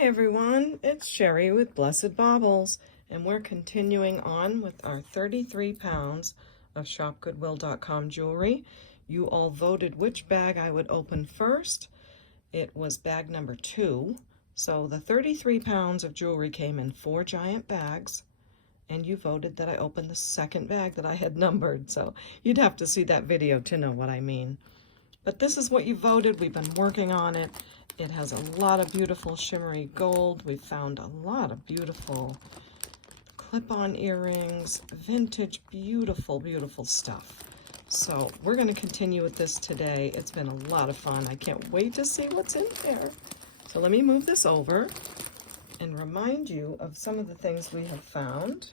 Hi everyone, it's Sherry with Blessed Baubles, and we're continuing on with our 33 pounds of ShopGoodWill.com jewelry. You all voted which bag I would open first. It was bag number 2. So the 33 pounds of jewelry came in 4 giant bags, and you voted that I open the second bag that I had numbered. So you'd have to see that video to know what I mean. But this is what you voted. We've been working on it. It has a lot of beautiful shimmery gold. We found a lot of beautiful clip-on earrings, vintage, beautiful, beautiful stuff. So we're going to continue with this today. It's been a lot of fun. I can't wait to see what's in there. So let me move this over and remind you of some of the things we have found.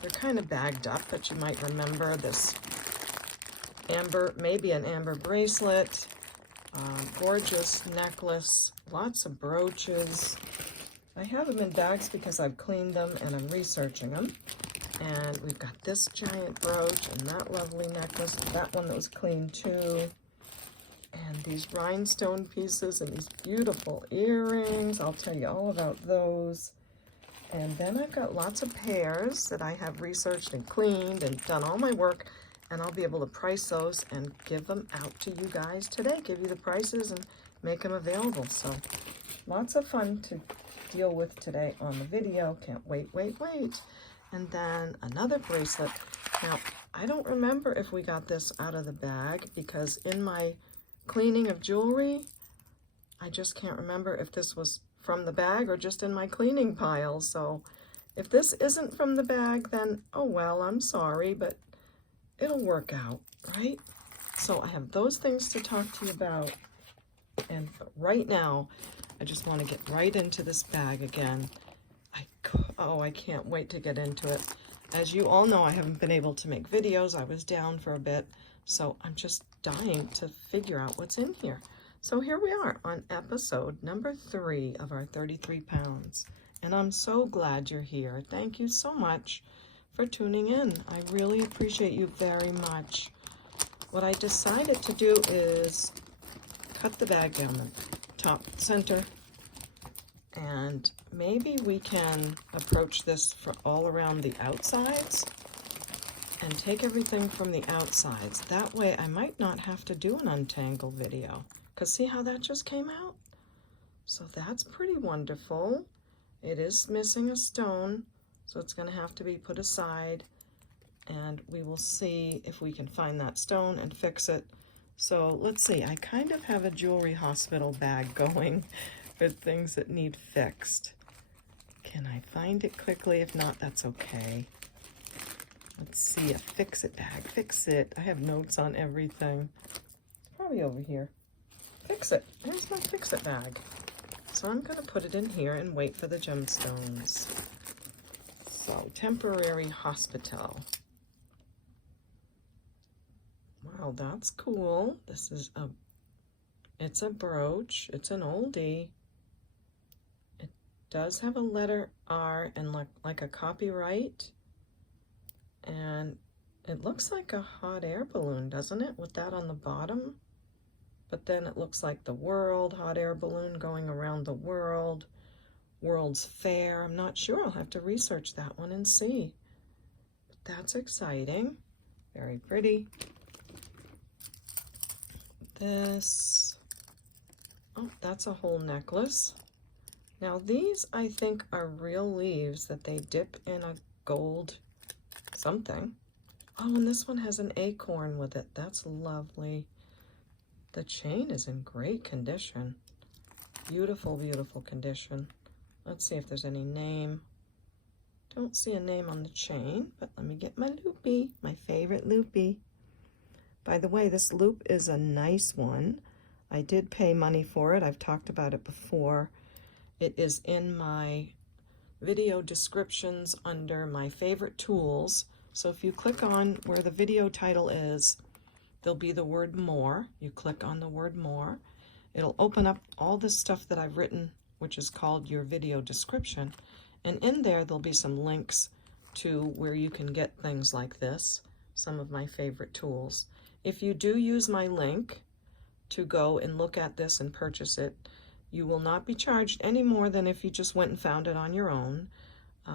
They're kind of bagged up, but you might remember this amber, maybe an amber bracelet, gorgeous necklace, lots of brooches. I have them in bags because I've cleaned them and I'm researching them. And we've got this giant brooch and that lovely necklace, that one that was cleaned too. And these rhinestone pieces and these beautiful earrings. I'll tell you all about those. And then I've got lots of pairs that I have researched and cleaned and done all my work. And I'll be able to price those and give them out to you guys today, give you the prices and make them available. So lots of fun to deal with today on the video. Can't wait. And then another bracelet. Now, I don't remember if we got this out of the bag because in my cleaning of jewelry, I just can't remember if this was from the bag or just in my cleaning pile. So if this isn't from the bag, then oh well, I'm sorry, but it'll work out, right? So I have those things to talk to you about. And right now, I just want to get right into this bag again. I can't wait to get into it. As you all know, I haven't been able to make videos. I was down for a bit, so I'm just dying to figure out what's in here. So here we are on episode number 3 of our 33 pounds. And I'm so glad you're here. Thank you so much for tuning in. I really appreciate you very much. What I decided to do is cut the bag down the top center, and maybe we can approach this for all around the outsides and take everything from the outsides. That way I might not have to do an untangle video, because see how that just came out? So that's pretty wonderful. It is missing a stone, so it's going to have to be put aside, and we will see if we can find that stone and fix it. So let's see, I kind of have a jewelry hospital bag going with things that need fixed. Can I find it quickly? If not, that's okay. Let's see, a fix-it bag. Fix it. I have notes on everything. It's probably over here. Fix it. There's my fix-it bag. So I'm going to put it in here and wait for the gemstones. So, temporary hospital. Wow, that's cool. This is it's a brooch. It's an oldie. It does have a letter R and like a copyright. And it looks like a hot air balloon, doesn't it? With that on the bottom. But then it looks like the world, hot air balloon going around the world. World's Fair. I'm not sure. I'll have to research that one and see. But that's exciting. Very pretty. This, oh, that's a whole necklace. Now these I think are real leaves that they dip in a gold something. Oh, and this one has an acorn with it. That's lovely. The chain is in great condition. Beautiful, beautiful condition. Let's see if there's any name. Don't see a name on the chain, but let me get my loopy, my favorite loopy. By the way, this loop is a nice one. I did pay money for it. I've talked about it before. It is in my video descriptions under my favorite tools. So if you click on where the video title is, there'll be the word more. You click on the word more. It'll open up all the stuff that I've written, which is called your video description. And in there, there'll be some links to where you can get things like this, some of my favorite tools. If you do use my link to go and look at this and purchase it, You will not be charged any more than if you just went and found it on your own.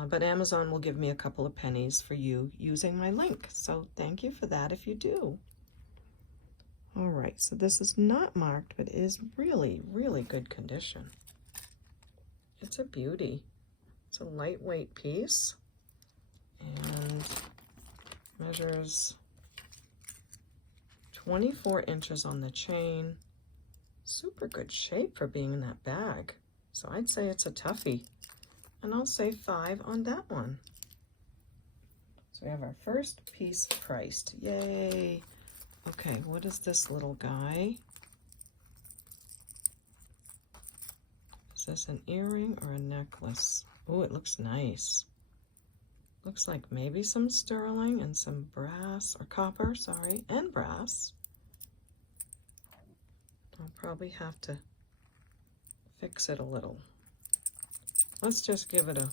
But Amazon will give me a couple of pennies for you using my link. So thank you for that if you do. All right, so this is not marked, but is really, really good condition. It's a beauty. It's a lightweight piece and measures 24 inches on the chain. Super good shape for being in that bag. So I'd say it's a toughie. And I'll say 5 on that one. So we have our first piece priced. Yay! Okay, what is this little guy? Is this an earring or a necklace? Oh, it looks nice. Looks like maybe some sterling and some brass, or copper, sorry, and brass. I'll probably have to fix it a little. Let's just give it a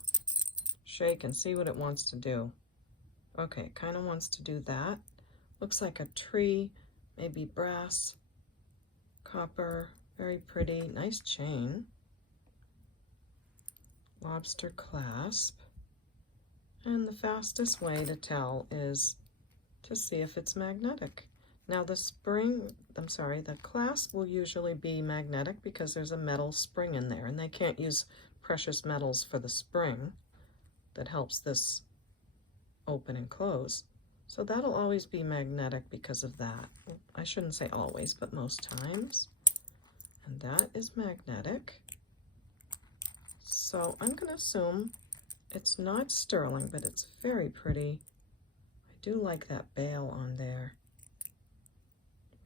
shake and see what it wants to do. Okay, it kind of wants to do that. Looks like a tree, maybe brass, copper, very pretty, nice chain. Lobster clasp. And the fastest way to tell is to see if it's magnetic. Now the clasp will usually be magnetic because there's a metal spring in there, and they can't use precious metals for the spring that helps this open and close. So that'll always be magnetic because of that. I shouldn't say always, but most times. And that is magnetic. So I'm going to assume it's not sterling, but it's very pretty. I do like that bail on there.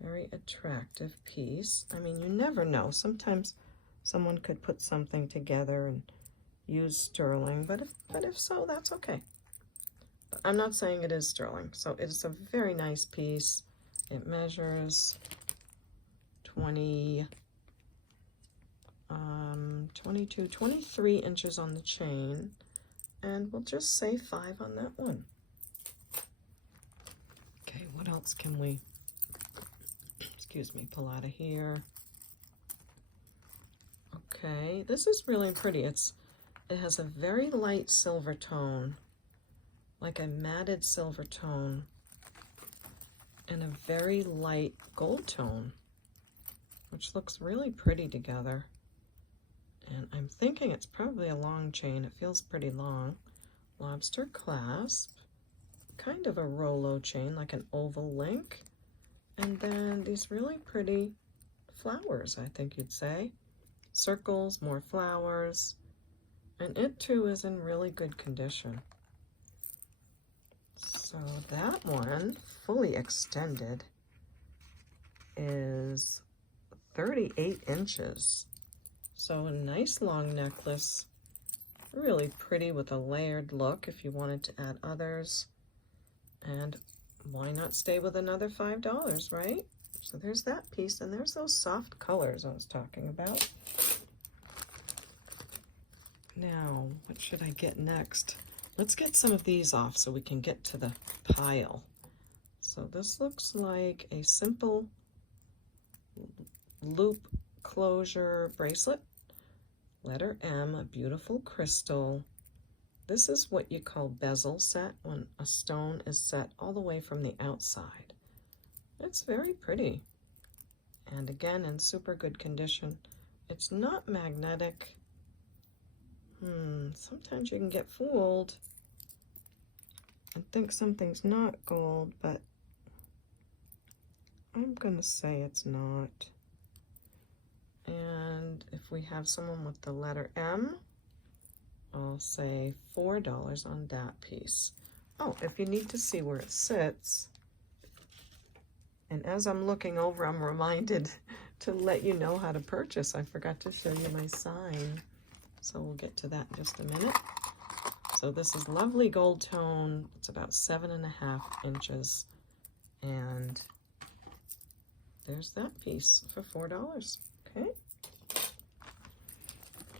Very attractive piece. I mean, you never know. Sometimes someone could put something together and use sterling, but if so, that's okay. But I'm not saying it is sterling. So it's a very nice piece. It measures 22, 23 inches on the chain, and we'll just say 5 on that one. Okay, what else can we, excuse me, pull out of here? Okay, this is really pretty. It has a very light silver tone, like a matted silver tone, and a very light gold tone, which looks really pretty together. And I'm thinking it's probably a long chain. It feels pretty long. Lobster clasp, kind of a Rolo chain, like an oval link. And then these really pretty flowers, I think you'd say. Circles, more flowers. And it too is in really good condition. So that one, fully extended, is 38 inches. So a nice long necklace, really pretty with a layered look if you wanted to add others. And why not stay with another $5, right? So there's that piece, and there's those soft colors I was talking about. Now, what should I get next? Let's get some of these off so we can get to the pile. So this looks like a simple loop closure bracelet. Letter M, a beautiful crystal. This is what you call bezel set, when a stone is set all the way from the outside. It's very pretty. And again, in super good condition. It's not magnetic. Sometimes you can get fooled and think something's not gold, but I'm gonna say it's not. And if we have someone with the letter M, I'll say $4 on that piece. Oh, if you need to see where it sits, and as I'm looking over, I'm reminded to let you know how to purchase. I forgot to show you my sign. So we'll get to that in just a minute. So this is lovely gold tone. It's about 7.5 inches. And there's that piece for $4. Okay.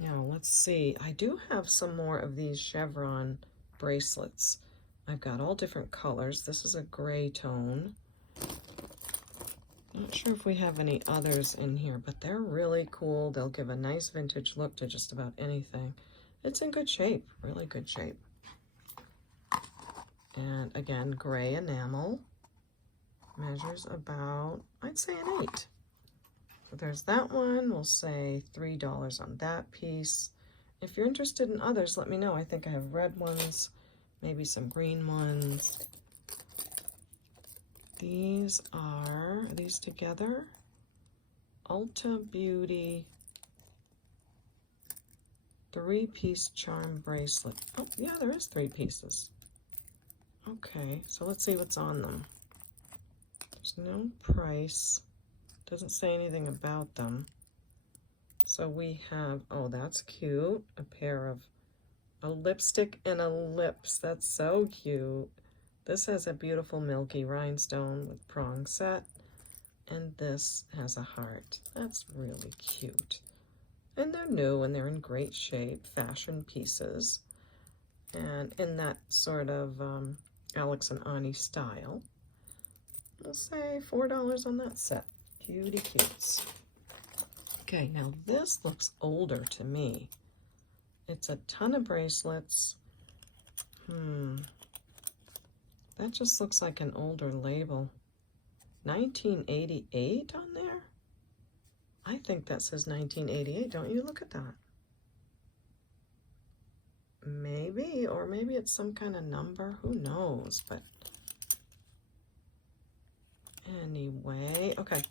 Now let's see. I do have some more of these chevron bracelets. I've got all different colors. This is a gray tone. Not sure if we have any others in here, but they're really cool. They'll give a nice vintage look to just about anything. It's in good shape, really good shape. And again, gray enamel. Measures about, I'd say an 8. So there's that one. We'll say $3 on that piece. If you're interested in others, let me know. I think I have red ones, maybe some green ones. These are these together? Ulta Beauty 3-piece charm bracelet. Oh, yeah, there is 3 pieces. Okay, so let's see what's on them. There's no price. Doesn't say anything about them. So we have, oh, that's cute. A pair of a lipstick and a lips. That's so cute. This has a beautiful milky rhinestone with prong set. And this has a heart. That's really cute. And they're new and they're in great shape. Fashion pieces. And in that sort of Alex and Ani style. We'll say $4 on that set. Cutie cutes. Okay, now this looks older to me. It's a ton of bracelets. That just looks like an older label. 1988 on there? I think that says 1988, don't you? Look at that. Maybe, or maybe it's some kind of number. Who knows? But anyway, okay.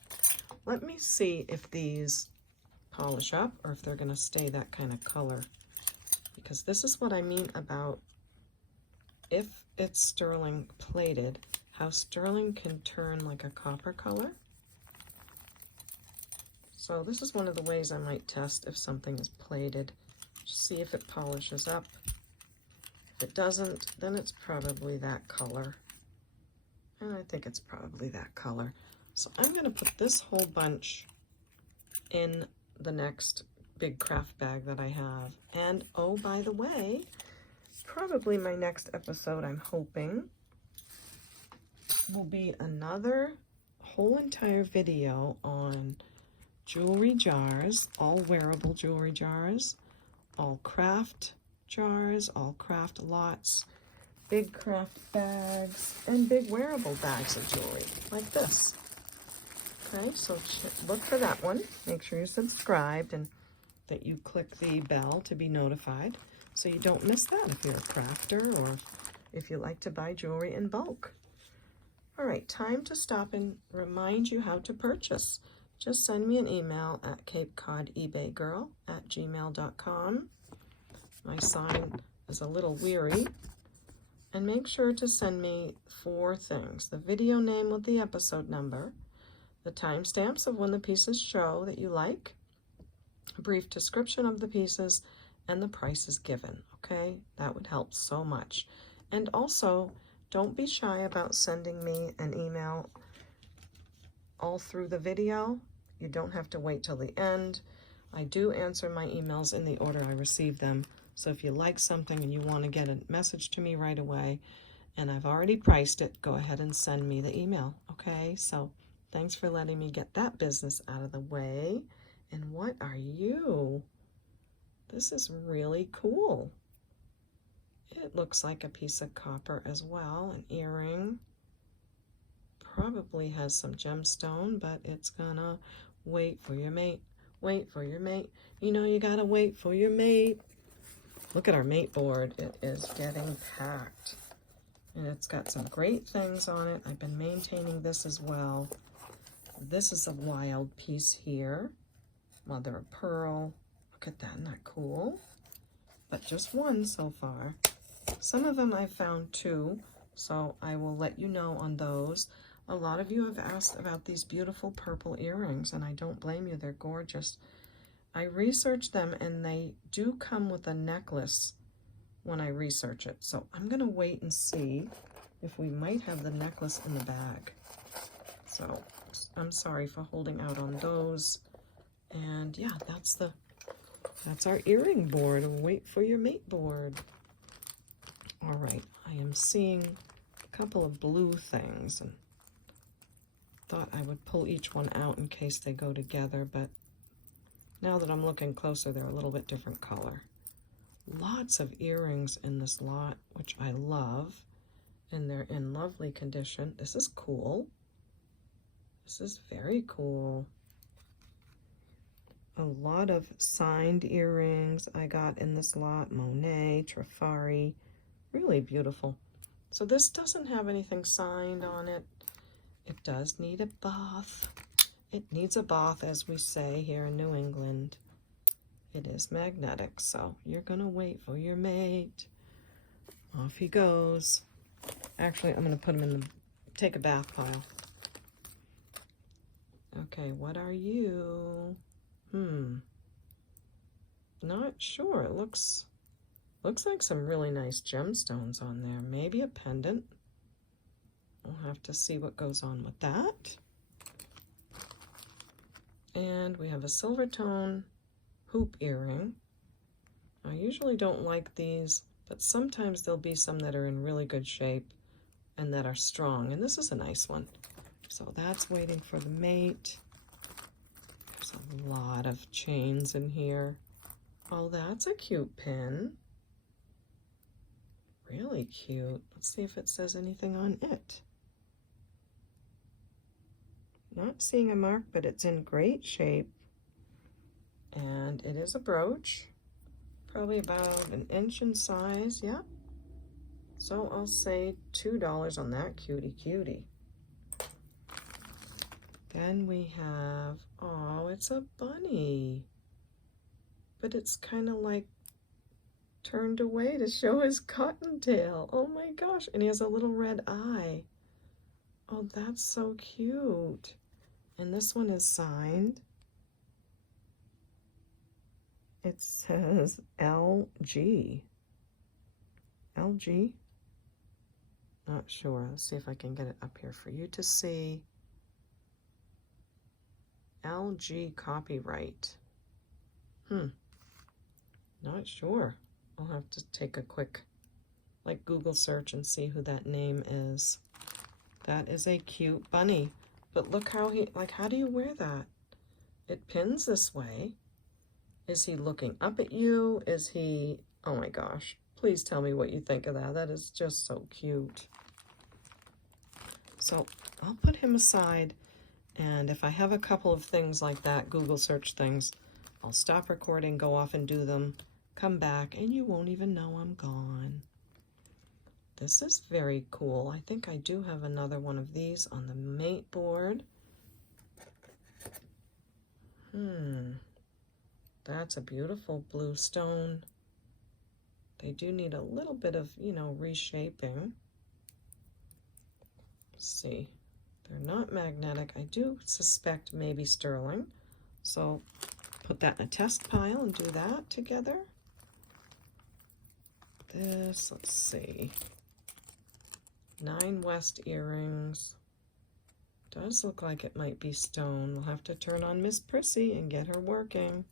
Let me see if these polish up or if they're going to stay that kind of color. Because this is what I mean about if it's sterling plated, how sterling can turn like a copper color. So this is one of the ways I might test if something is plated. Just see if it polishes up. If it doesn't, then it's probably that color. And I think it's probably that color. So I'm going to put this whole bunch in the next big craft bag that I have. And oh, by the way, probably my next episode, I'm hoping, will be another whole entire video on jewelry jars, all wearable jewelry jars, all craft jars, all craft lots, big craft bags, and big wearable bags of jewelry, like this. Okay, so look for that one. Make sure you're subscribed and that you click the bell to be notified so you don't miss that if you're a crafter or if you like to buy jewelry in bulk. All right, time to stop and remind you how to purchase. Just send me an email at CapeCodEbayGirl@gmail.com. My sign is a little weary. And make sure to send me 4 things: the video name with the episode number, the timestamps of when the pieces show that you like, a brief description of the pieces, and the prices given, okay? That would help so much. And also, don't be shy about sending me an email all through the video. You don't have to wait till the end. I do answer my emails in the order I receive them. So if you like something and you want to get a message to me right away, and I've already priced it, go ahead and send me the email, okay? So thanks for letting me get that business out of the way. And what are you? This is really cool. It looks like a piece of copper as well, an earring. Probably has some gemstone, but it's gonna wait for your mate. Wait for your mate. You know you gotta wait for your mate. Look at our mate board. It is getting packed. And it's got some great things on it. I've been maintaining this as well. This is a wild piece here. Mother of pearl. Look at that, isn't that cool? But just one so far. Some of them I found 2, so I will let you know on those. A lot of you have asked about these beautiful purple earrings, and I don't blame you. They're gorgeous. I researched them, and they do come with a necklace when I research it. So I'm going to wait and see if we might have the necklace in the bag. So I'm sorry for holding out on those. And yeah, that's our earring board. Wait for your mate board. All right, I am seeing a couple of blue things, and Thought I would pull each one out in case they go together, but now that I'm looking closer, they're a little bit different color. Lots of earrings in this lot, which I love, and they're in lovely condition. This is cool. This is very cool. A lot of signed earrings I got in this lot. Monet, Trifari, really beautiful. So this doesn't have anything signed on it. It does need a bath. It needs a bath, as we say here in New England. It is magnetic, so you're gonna wait for your mate. Off he goes. Actually, I'm gonna put him in the take a bath pile. Okay, what are you? Not sure. It looks like some really nice gemstones on there. Maybe a pendant. We'll have to see what goes on with that. And we have a silver tone hoop earring. I usually don't like these, but sometimes there'll be some that are in really good shape and that are strong. And this is a nice one. So that's waiting for the mate. There's a lot of chains in here. Oh, that's a cute pin. Really cute. Let's see if it says anything on it. Not seeing a mark, but it's in great shape. And it is a brooch. Probably about an inch in size, yeah. So I'll say $2 on that cutie. Then we have, oh, it's a bunny. But it's kind of like turned away to show his cottontail. Oh my gosh, and he has a little red eye. Oh, that's so cute. And this one is signed. It says LG. LG? Not sure. Let's see if I can get it up here for you to see. LG copyright. Not sure. I'll have to take a quick, like, Google search and see who that name is. That is a cute bunny. But look how he, like, how do you wear that? It pins this way. Is he looking up at you? Is he, oh my gosh. Please tell me what you think of that. That is just so cute. So I'll put him aside. And if I have a couple of things like that, Google search things, I'll stop recording, go off and do them, come back, and you won't even know I'm gone. This is very cool. I think I do have another one of these on the mate board. That's a beautiful blue stone. They do need a little bit of, you know, reshaping. Let's see. They're not magnetic. I do suspect maybe sterling. So put that in a test pile and do that together. This, let's see. 9 West earrings. Does look like it might be stone. We'll have to turn on Miss Prissy and get her working.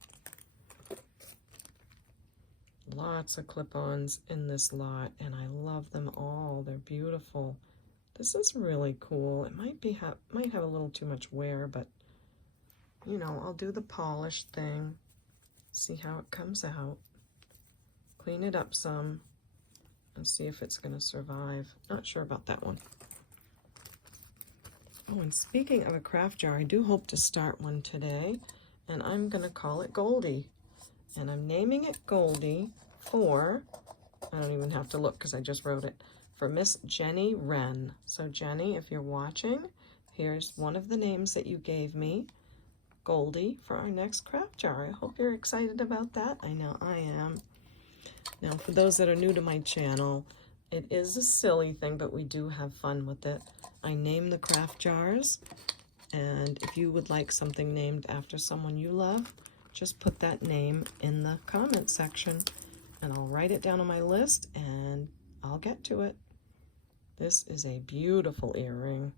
Lots of clip-ons in this lot, and I love them all. They're beautiful. This is really cool. It might have a little too much wear, but you know, I'll do the polish thing. See how it comes out. Clean it up some and see if it's going to survive. Not sure about that one. Oh, and speaking of a craft jar, I do hope to start one today, and I'm going to call it Goldie. And I'm naming it Goldie for, I don't even have to look because I just wrote it, for Miss Jenny Wren. So Jenny, if you're watching, here's one of the names that you gave me, Goldie, for our next craft jar. I hope you're excited about that. I know I am. Now, for those that are new to my channel, it is a silly thing, but we do have fun with it. I name the craft jars, and if you would like something named after someone you love, just put that name in the comment section, and I'll write it down on my list, and I'll get to it. This is a beautiful earring.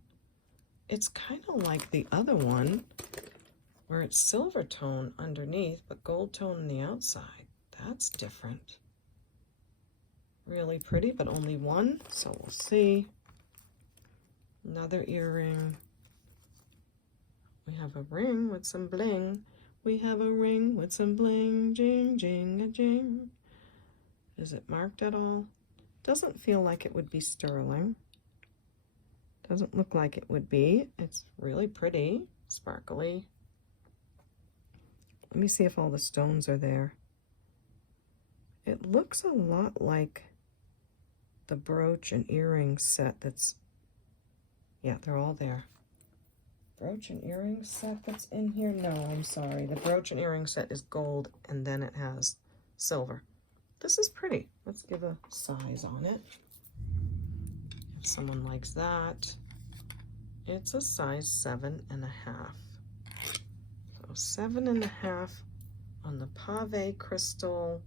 It's kind of like the other one, where it's silver tone underneath, but gold tone on the outside. That's different. Really pretty, but only one, so we'll see. Another earring. We have a ring with some bling. We have a ring with some bling, jing, jing, a jing. Is it marked at all? Doesn't feel like it would be sterling. Doesn't look like it would be. It's really pretty, sparkly. Let me see if all the stones are there. It looks a lot like the brooch and earring set that's, yeah, they're all there. Brooch and earring set that's in here? No, I'm sorry. The brooch and earring set is gold, and then it has silver. This is pretty. Let's give a size on it. If someone likes that, it's a size 7.5. So 7.5 on the pave crystal,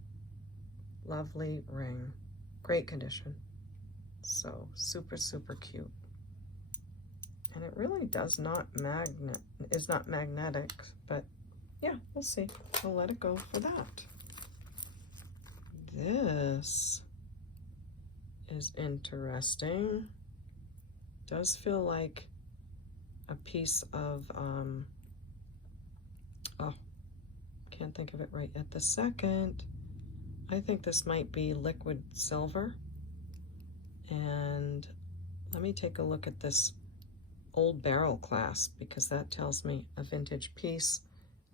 lovely ring. Great condition. So super, super cute. And it really does not is not magnetic, but yeah, we'll see. We'll let it go for that. This is interesting. Does feel like a piece of, oh, can't think of it right at the second. I think this might be liquid silver. And let me take a look at this old barrel clasp, because that tells me a vintage piece.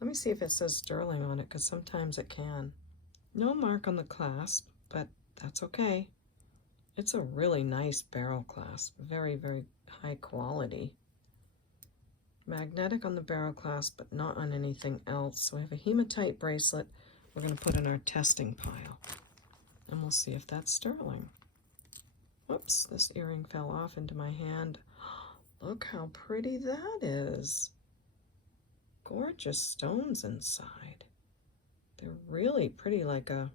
Let me see if it says sterling on it, because sometimes it can. No mark on the clasp, but that's okay. It's a really nice barrel clasp, very, very high quality. Magnetic on the barrel clasp, but not on anything else. So we have a hematite bracelet we're going to put in our testing pile, and we'll see if that's sterling. Whoops, this earring fell off into my hand. Look how pretty that is. Gorgeous stones inside. They're really pretty, like a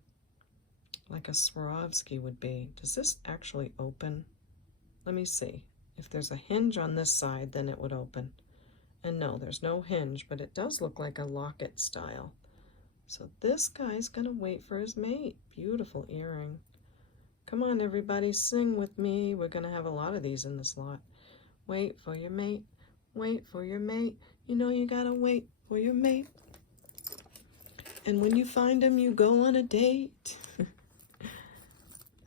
Swarovski would be. Does this actually open? Let me see. If there's a hinge on this side, then it would open. And no, there's no hinge, but it does look like a locket style. So this guy's gonna wait for his mate. Beautiful earring. Come on, everybody, sing with me. We're gonna have a lot of these in this lot. Wait for your mate, wait for your mate. You know you gotta wait for your mate. And when you find him, you go on a date.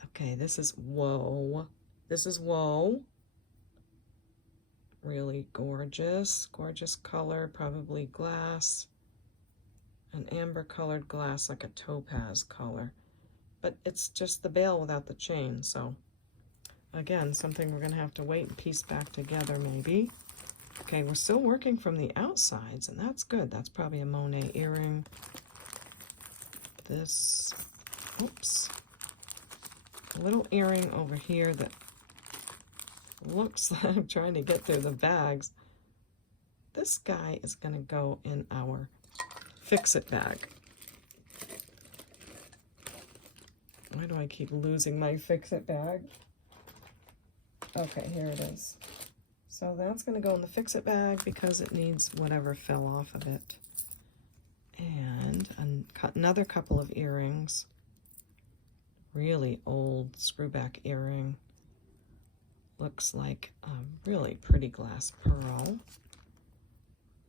Okay, this is whoa. This is whoa. Really gorgeous, gorgeous color, probably glass. An amber colored glass, like a topaz color. But it's just the bail without the chain, so again, something we're going to have to wait and piece back together, maybe. Okay, we're still working from the outsides, and that's good. That's probably a Monet earring. This, oops, a little earring over here that looks like I'm trying to get through the bags. This guy is going to go in our fix-it bag. Why do I keep losing my fix-it bag? Okay, here it is. So that's going to go in the fix-it bag because it needs whatever fell off of it. And another couple of earrings. Really old screwback earring. Looks like a really pretty glass pearl.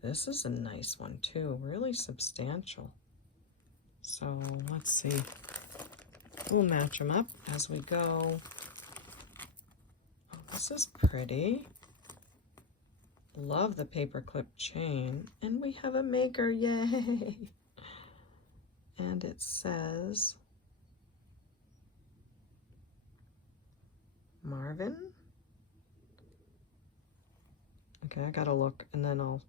This is a nice one too, really substantial. So let's see. We'll match them up as we go. Oh, this is pretty. Love the paperclip chain. And we have a maker, yay! And it says Marvin. Okay, I gotta look and then I'll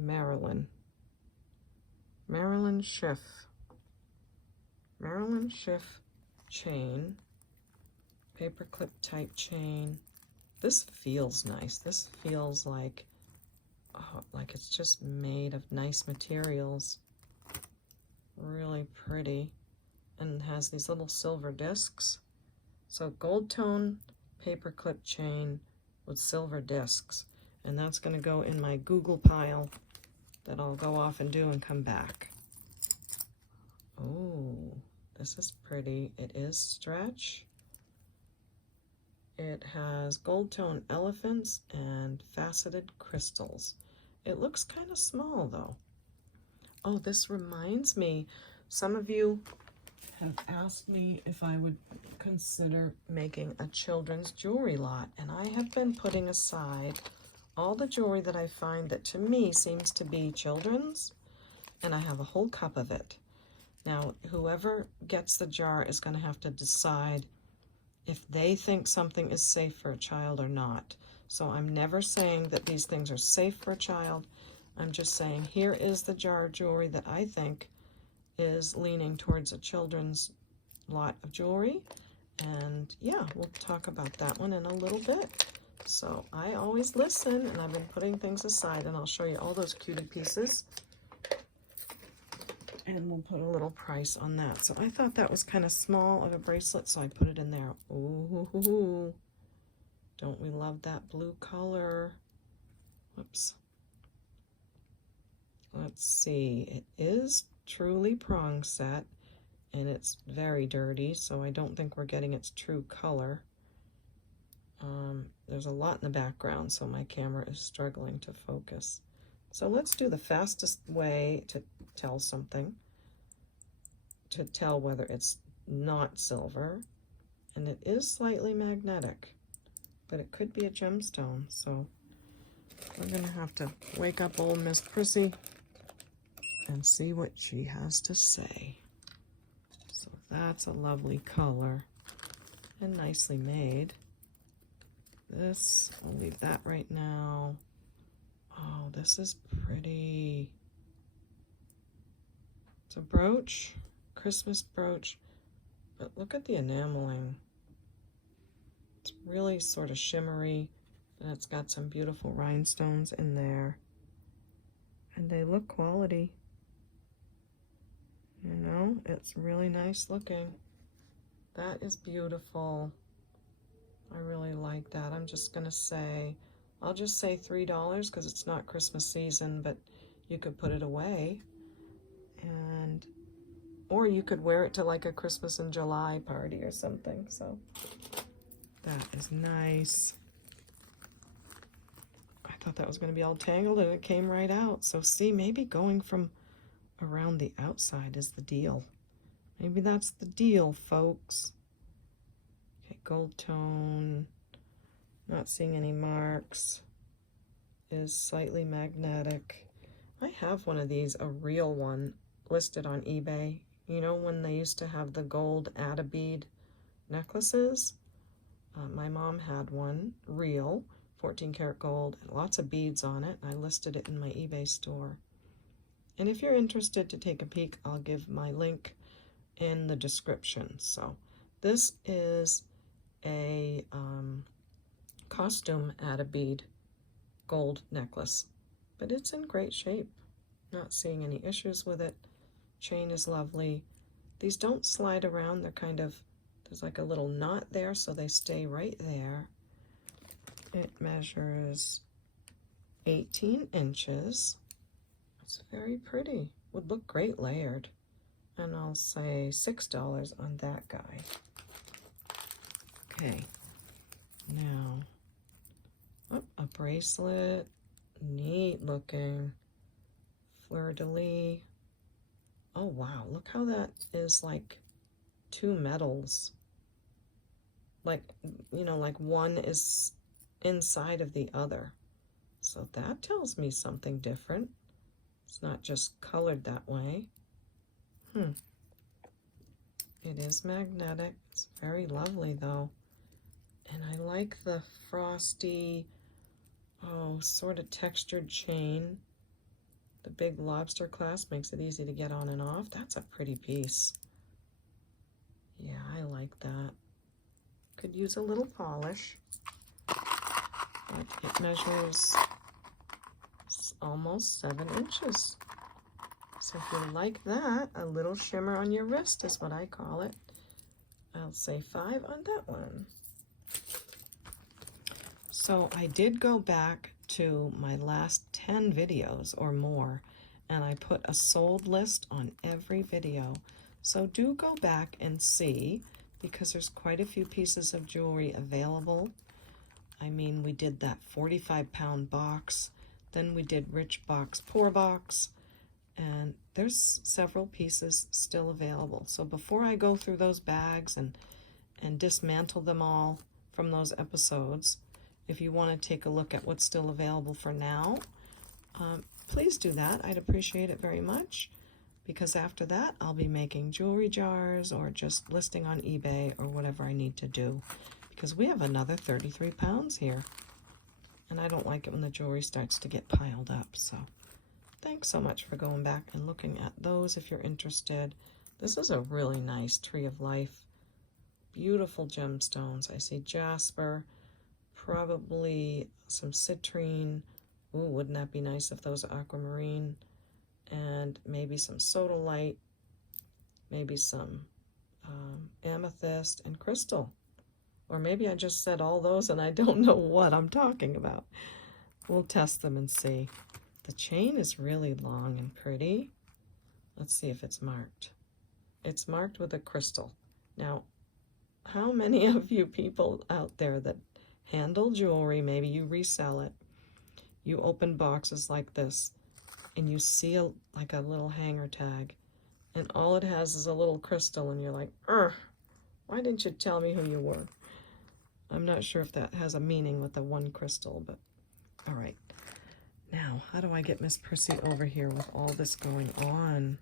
Marilyn Schiff. Marilyn Schiff chain. Paperclip type chain. This feels nice. This feels like, oh, like it's just made of nice materials. Really pretty. And has these little silver discs. So gold tone paperclip chain with silver discs. And that's going to go in my Google pile that I'll go off and do and come back. Oh, this is pretty. It is stretch. It has gold tone elephants and faceted crystals. It looks kind of small though. Oh, this reminds me, some of you have asked me if I would consider making a children's jewelry lot, and I have been putting aside all the jewelry that I find that to me seems to be children's, and I have a whole cup of it. Now, whoever gets the jar is going to have to decide if they think something is safe for a child or not. So I'm never saying that these things are safe for a child. I'm just saying here is the jar of jewelry that I think is leaning towards a children's lot of jewelry. And yeah, we'll talk about that one in a little bit. So I always listen, and I've been putting things aside, and I'll show you all those cutie pieces. And we'll put a little price on that. So I thought that was kind of small of a bracelet, so I put it in there. Ooh, don't we love that blue color? Whoops. Let's see. It is truly prong set, and it's very dirty, so I don't think we're getting its true color. There's a lot in the background, so my camera is struggling to focus. So let's do the fastest way to tell something, to tell whether it's not silver, and it is slightly magnetic, but it could be a gemstone. So we're gonna have to wake up old Miss Prissy and see what she has to say. So that's a lovely color and nicely made. This, I'll leave that right now. Oh, this is pretty. It's a brooch, Christmas brooch, but look at the enameling. It's really sort of shimmery, and it's got some beautiful rhinestones in there. And they look quality. You know, it's really nice looking. That is beautiful. I really like that. I'm just gonna say, I'll just say $3 because it's not Christmas season, but you could put it away. And, or you could wear it to like a Christmas in July party or something. So that is nice. I thought that was gonna be all tangled and it came right out. So see, maybe going from around the outside is the deal. Maybe that's the deal, folks. Okay, gold tone, not seeing any marks, is slightly magnetic. I have one of these, a real one, listed on eBay. You know when they used to have the gold add-a-bead necklaces? My mom had one, real, 14 karat gold, and lots of beads on it. I listed it in my eBay store. And if you're interested to take a peek, I'll give my link in the description. So this is a costume add-a-bead gold necklace, but it's in great shape. Not seeing any issues with it. Chain is lovely. These don't slide around. They're kind of, there's like a little knot there, so they stay right there. It measures 18 inches. It's very pretty. Would look great layered. And I'll say $6 on that guy. Okay, now, oh, a bracelet, neat looking, fleur-de-lis. Oh wow, look how that is like two metals. Like, you know, like one is inside of the other. So that tells me something different. It's not just colored that way. It is magnetic. It's very lovely though. And I like the frosty, oh, sort of textured chain. The big lobster clasp makes it easy to get on and off. That's a pretty piece. Yeah, I like that. Could use a little polish. But it measures almost 7 inches. So if you like that, a little shimmer on your wrist is what I call it. I'll say 5 on that one. So I did go back to my last 10 videos or more, and I put a sold list on every video. So do go back and see, because there's quite a few pieces of jewelry available. I mean, we did that 45-pound box, then we did rich box, poor box, and there's several pieces still available. So before I go through those bags and dismantle them all from those episodes, if you want to take a look at what's still available for now, please do that. I'd appreciate it very much, because after that I'll be making jewelry jars or just listing on eBay or whatever I need to do, because we have another 33 pounds here, and I don't like it when the jewelry starts to get piled up. So thanks so much for going back and looking at those if you're interested. This is a really nice Tree of Life. Beautiful gemstones. I see jasper, probably some citrine. Ooh, wouldn't that be nice if those are aquamarine? And maybe some sodalite, maybe some amethyst and crystal. Or maybe I just said all those and I don't know what I'm talking about. We'll test them and see. The chain is really long and pretty. Let's see if it's marked. It's marked with a crystal. Now, how many of you people out there that handle jewelry, maybe you resell it, you open boxes like this, and you see like a little hanger tag, and all it has is a little crystal, and you're like, why didn't you tell me who you were? I'm not sure if that has a meaning with the one crystal, but all right. Now, how do I get Miss Prissy over here with all this going on?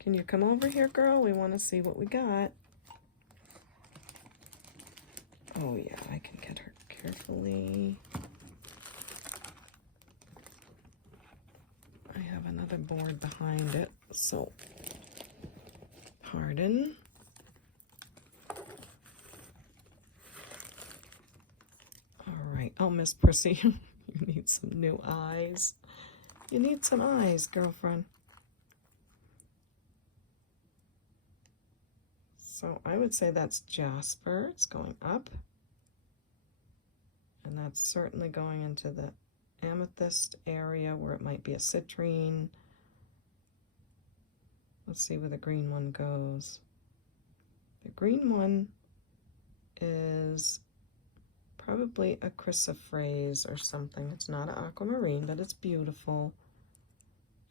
Can you come over here, girl? We want to see what we got. Oh yeah, I can get her carefully. I have another board behind it, so pardon. All right. Oh, Miss Prissy, you need some new eyes. You need some eyes, girlfriend. So I would say that's jasper. It's going up. And that's certainly going into the amethyst area where it might be a citrine. Let's see where the green one goes. The green one is probably a chrysoprase or something. It's not an aquamarine, but it's beautiful.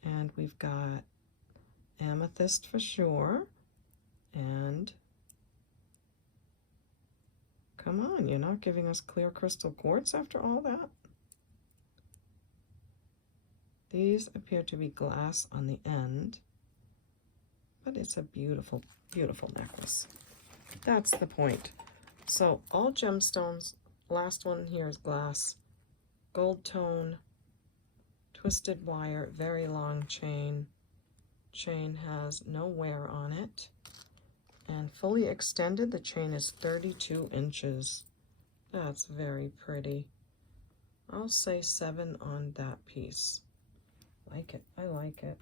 And we've got amethyst for sure. And come on, you're not giving us clear crystal quartz after all that? These appear to be glass on the end, but it's a beautiful, beautiful necklace. That's the point. So all gemstones, last one here is glass, gold tone, twisted wire, very long chain. Chain has no wear on it. And fully extended, the chain is 32 inches. That's very pretty. I'll say 7 on that piece. Like it. I like it.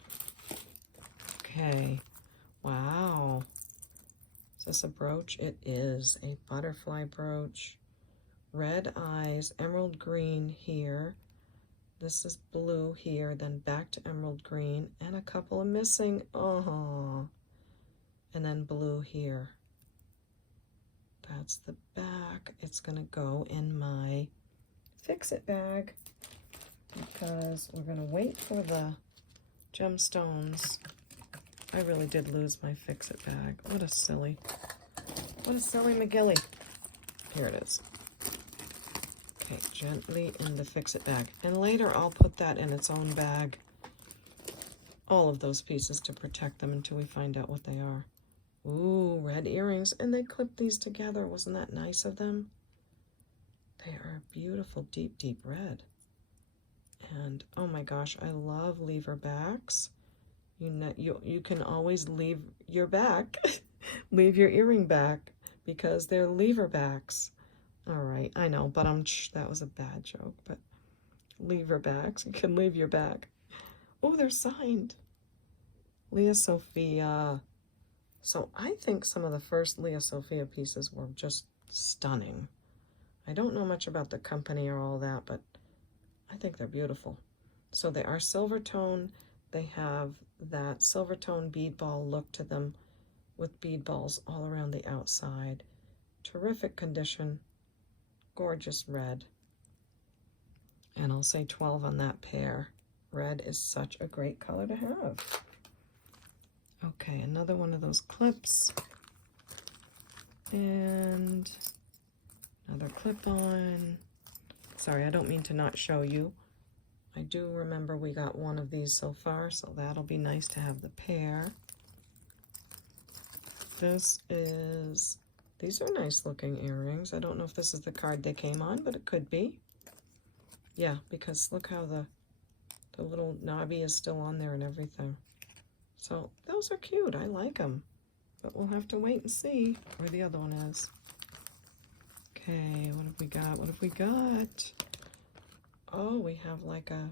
Okay. Wow. Is this a brooch? It is a butterfly brooch. Red eyes, emerald green here. This is blue here, then back to emerald green, and a couple of missing. Oh. And then blue here. That's the back. It's going to go in my fix-it bag because we're going to wait for the gemstones. I really did lose my fix-it bag. What a silly McGilly. Here it is. Okay, gently in the fix-it bag. And later I'll put that in its own bag. All of those pieces to protect them until we find out what they are. Ooh, red earrings, and they clipped these together. Wasn't that nice of them? They are beautiful, deep, deep red. And oh my gosh, I love lever backs. You can always leave your back, leave your earring back, because they're lever backs. All right, I know, but that was a bad joke, but lever backs, you can leave your back. Oh, they're signed. Leah Sophia. So I think some of the first Leah Sophia pieces were just stunning. I don't know much about the company or all that, but I think they're beautiful. So they are silver tone. They have that silver tone bead ball look to them. with bead balls all around the outside. Terrific condition, gorgeous red. And I'll say 12 on that pair. Red is such a great color to have. Okay, another one of those clips. And another clip-on. Sorry, I don't mean to not show you. I do remember we got one of these so far, so that'll be nice to have the pair. These are nice looking earrings. I don't know if this is the card they came on, but it could be. Yeah, because look how the little knobby is still on there and everything. So those are cute. I like them. But we'll have to wait and see where the other one is. Okay, what have we got? What have we got? Oh, we have like a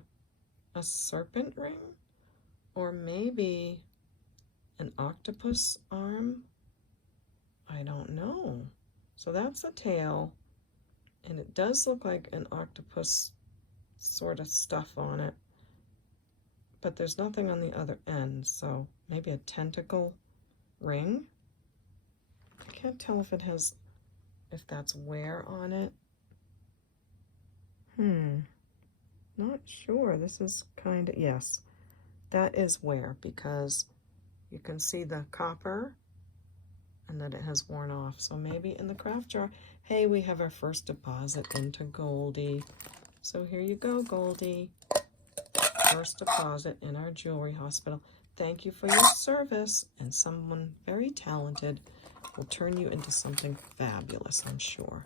serpent ring? Or maybe an octopus arm? I don't know. So that's the tail. And it does look like an octopus sort of stuff on it. But there's nothing on the other end, so maybe a tentacle ring. I can't tell if it has, if that's wear on it. Not sure. This is kind of, yes, that is wear because you can see the copper and that it has worn off. So maybe in the craft jar, hey, we have our first deposit into Goldie. So here you go, Goldie. First deposit in our jewelry hospital. Thank you for your service, and someone very talented will turn you into something fabulous, I'm sure.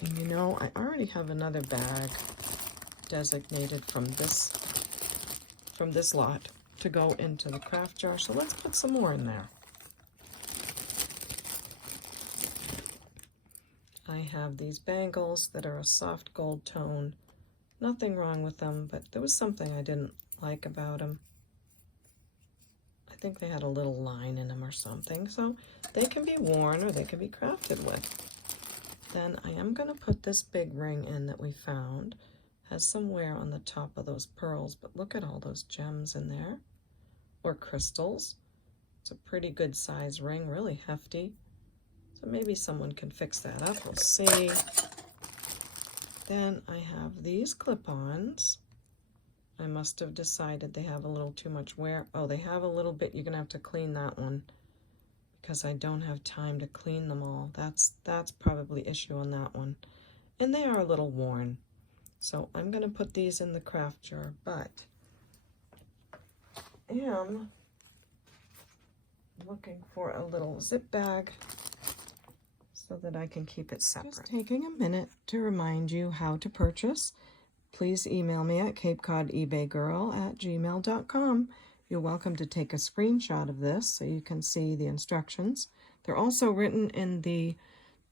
And you know, I already have another bag designated from this lot to go into the craft jar, so let's put some more in there. I have these bangles that are a soft gold tone. Nothing wrong with them, but there was something I didn't like about them. I think they had a little line in them or something, so they can be worn or they can be crafted with. Then I am going to put this big ring in that we found. Has some wear on the top of those pearls, but look at all those gems in there. Or crystals. It's a pretty good size ring, really hefty. So maybe someone can fix that up, we'll see. Then I have these clip-ons. I must have decided they have a little too much wear. Oh, they have a little bit. You're going to have to clean that one because I don't have time to clean them all. That's probably issue on that one. And they are a little worn. So I'm going to put these in the craft jar, but I am looking for a little zip bag so that I can keep it separate. Just taking a minute to remind you how to purchase. Please email me at CapeCodEbayGirl@gmail.com. You're welcome to take a screenshot of this so you can see the instructions. They're also written in the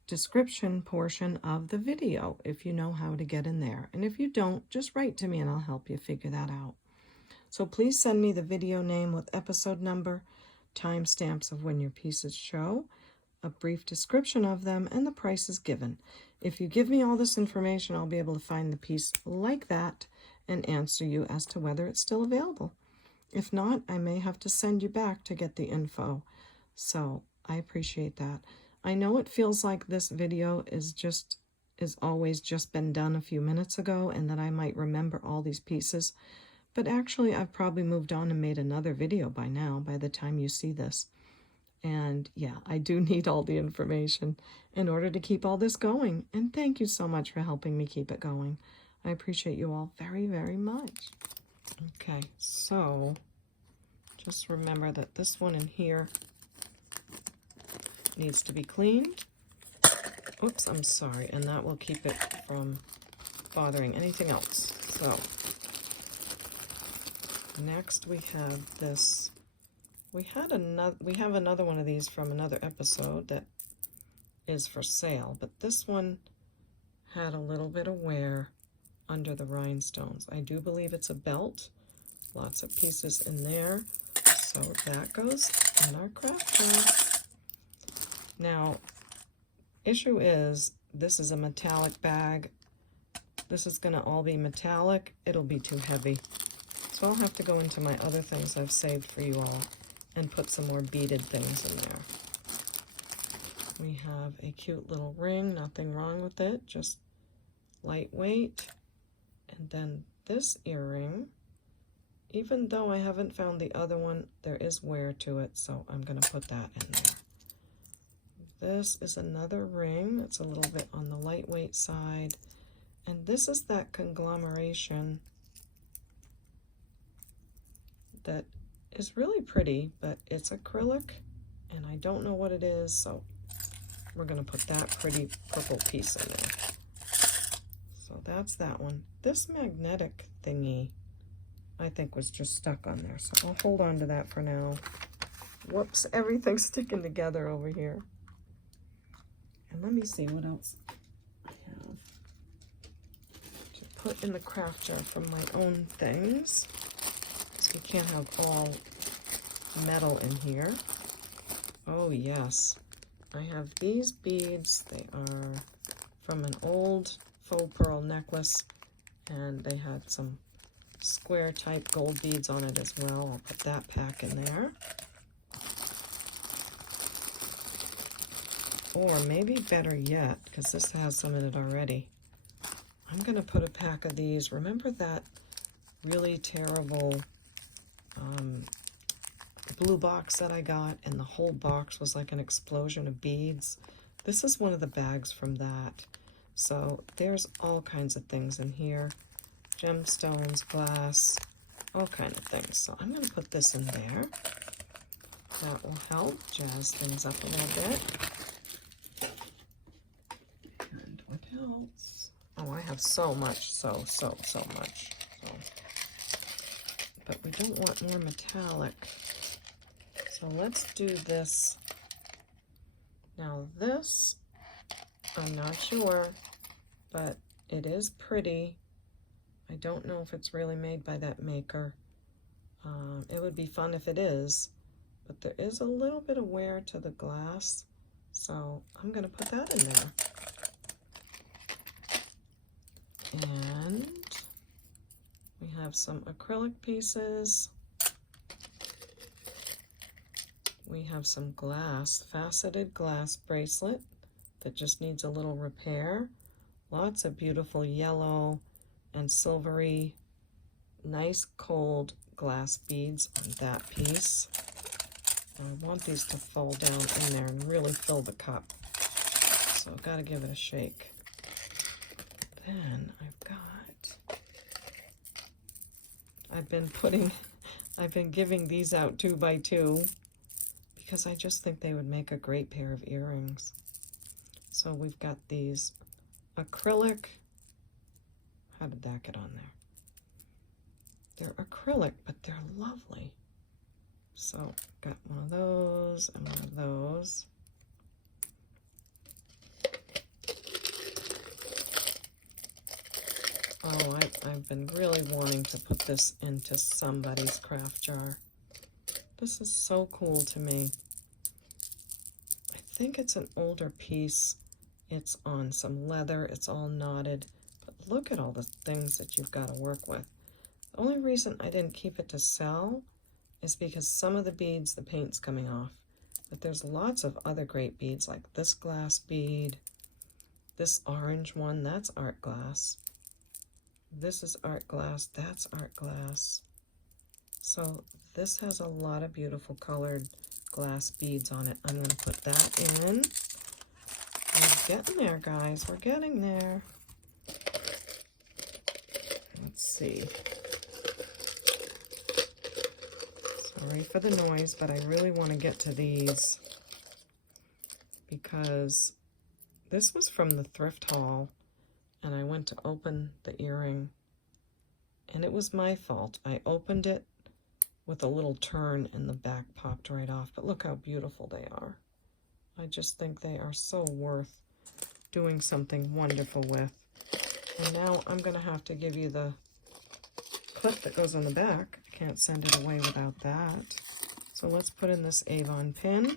description portion of the video if you know how to get in there. And if you don't, just write to me and I'll help you figure that out. So please send me the video name with episode number, timestamps of when your pieces show, a brief description of them, and the prices given. If you give me all this information, I'll be able to find the piece like that and answer you as to whether it's still available. If not, I may have to send you back to get the info. So I appreciate that. I know it feels like this video is always just been done a few minutes ago and that I might remember all these pieces, but actually I've probably moved on and made another video by now, by the time you see this. And yeah, I do need all the information in order to keep all this going. And thank you so much for helping me keep it going. I appreciate you all very, very much. Okay, so just remember that this one in here needs to be cleaned. Oops, I'm sorry. And that will keep it from bothering anything else. So next we have this. We have another one of these from another episode that is for sale, but this one had a little bit of wear under the rhinestones. I do believe it's a belt. Lots of pieces in there. So that goes in our craft jar. Now, issue is this is a metallic bag. This is going to all be metallic. It'll be too heavy. So I'll have to go into my other things I've saved for you all and put some more beaded things in there. We have a cute little ring, nothing wrong with it, just lightweight. And then this earring, even though I haven't found the other one, there is wear to it, so I'm going to put that in there. This is another ring. It's a little bit on the lightweight side. And this is that conglomeration that is really pretty, but it's acrylic, and I don't know what it is, so we're going to put that pretty purple piece in there. So that's that one. This magnetic thingy, I think, was just stuck on there, so I'll hold on to that for now. Whoops, everything's sticking together over here. And let me see what else I have to put in the craft jar from my own things. So we can't have all metal in here. Oh yes, I have these beads. They are from an old faux pearl necklace, and they had some square type gold beads on it as well. I'll put that pack in there. Or maybe better yet, because this has some in it already, I'm going to put a pack of these. Remember that really terrible blue box that I got, and the whole box was like an explosion of beads? This is one of the bags from that. So there's all kinds of things in here. Gemstones, glass, all kinds of things. So I'm going to put this in there. That will help jazz things up a little bit. And what else? Oh, I have so much, so much. But we don't want more metallic. So let's do this. Now this, I'm not sure, but it is pretty. I don't know if it's really made by that maker. It would be fun if it is, but there is a little bit of wear to the glass, so I'm going to put that in there. And we have some acrylic pieces. We have some glass, faceted glass bracelet that just needs a little repair. Lots of beautiful yellow and silvery, nice cold glass beads on that piece. And I want these to fall down in there and really fill the cup. So I've got to give it a shake. Then I've been giving these out 2 by 2 because I just think they would make a great pair of earrings. So we've got these acrylic. How did that get on there? They're acrylic, but they're lovely. So got one of those and one of those. Oh, I've been really wanting to put this into somebody's craft jar. This is so cool to me. I think it's an older piece. It's on some leather. It's all knotted. But look at all the things that you've got to work with. The only reason I didn't keep it to sell is because some of the beads, the paint's coming off. But there's lots of other great beads, like this glass bead, this orange one, that's art glass. This is art glass, that's art glass. So this has a lot of beautiful colored glass beads on it. I'm going to put that in. We're getting there, guys. We're getting there. Let's see. Sorry for the noise, but I really want to get to these because this was from the thrift haul, and I went to open the earring, and it was my fault. I opened it with a little turn, and the back popped right off. But look how beautiful they are. I just think they are so worth doing something wonderful with. And now I'm going to have to give you the clip that goes on the back. I can't send it away without that. So let's put in this Avon pin.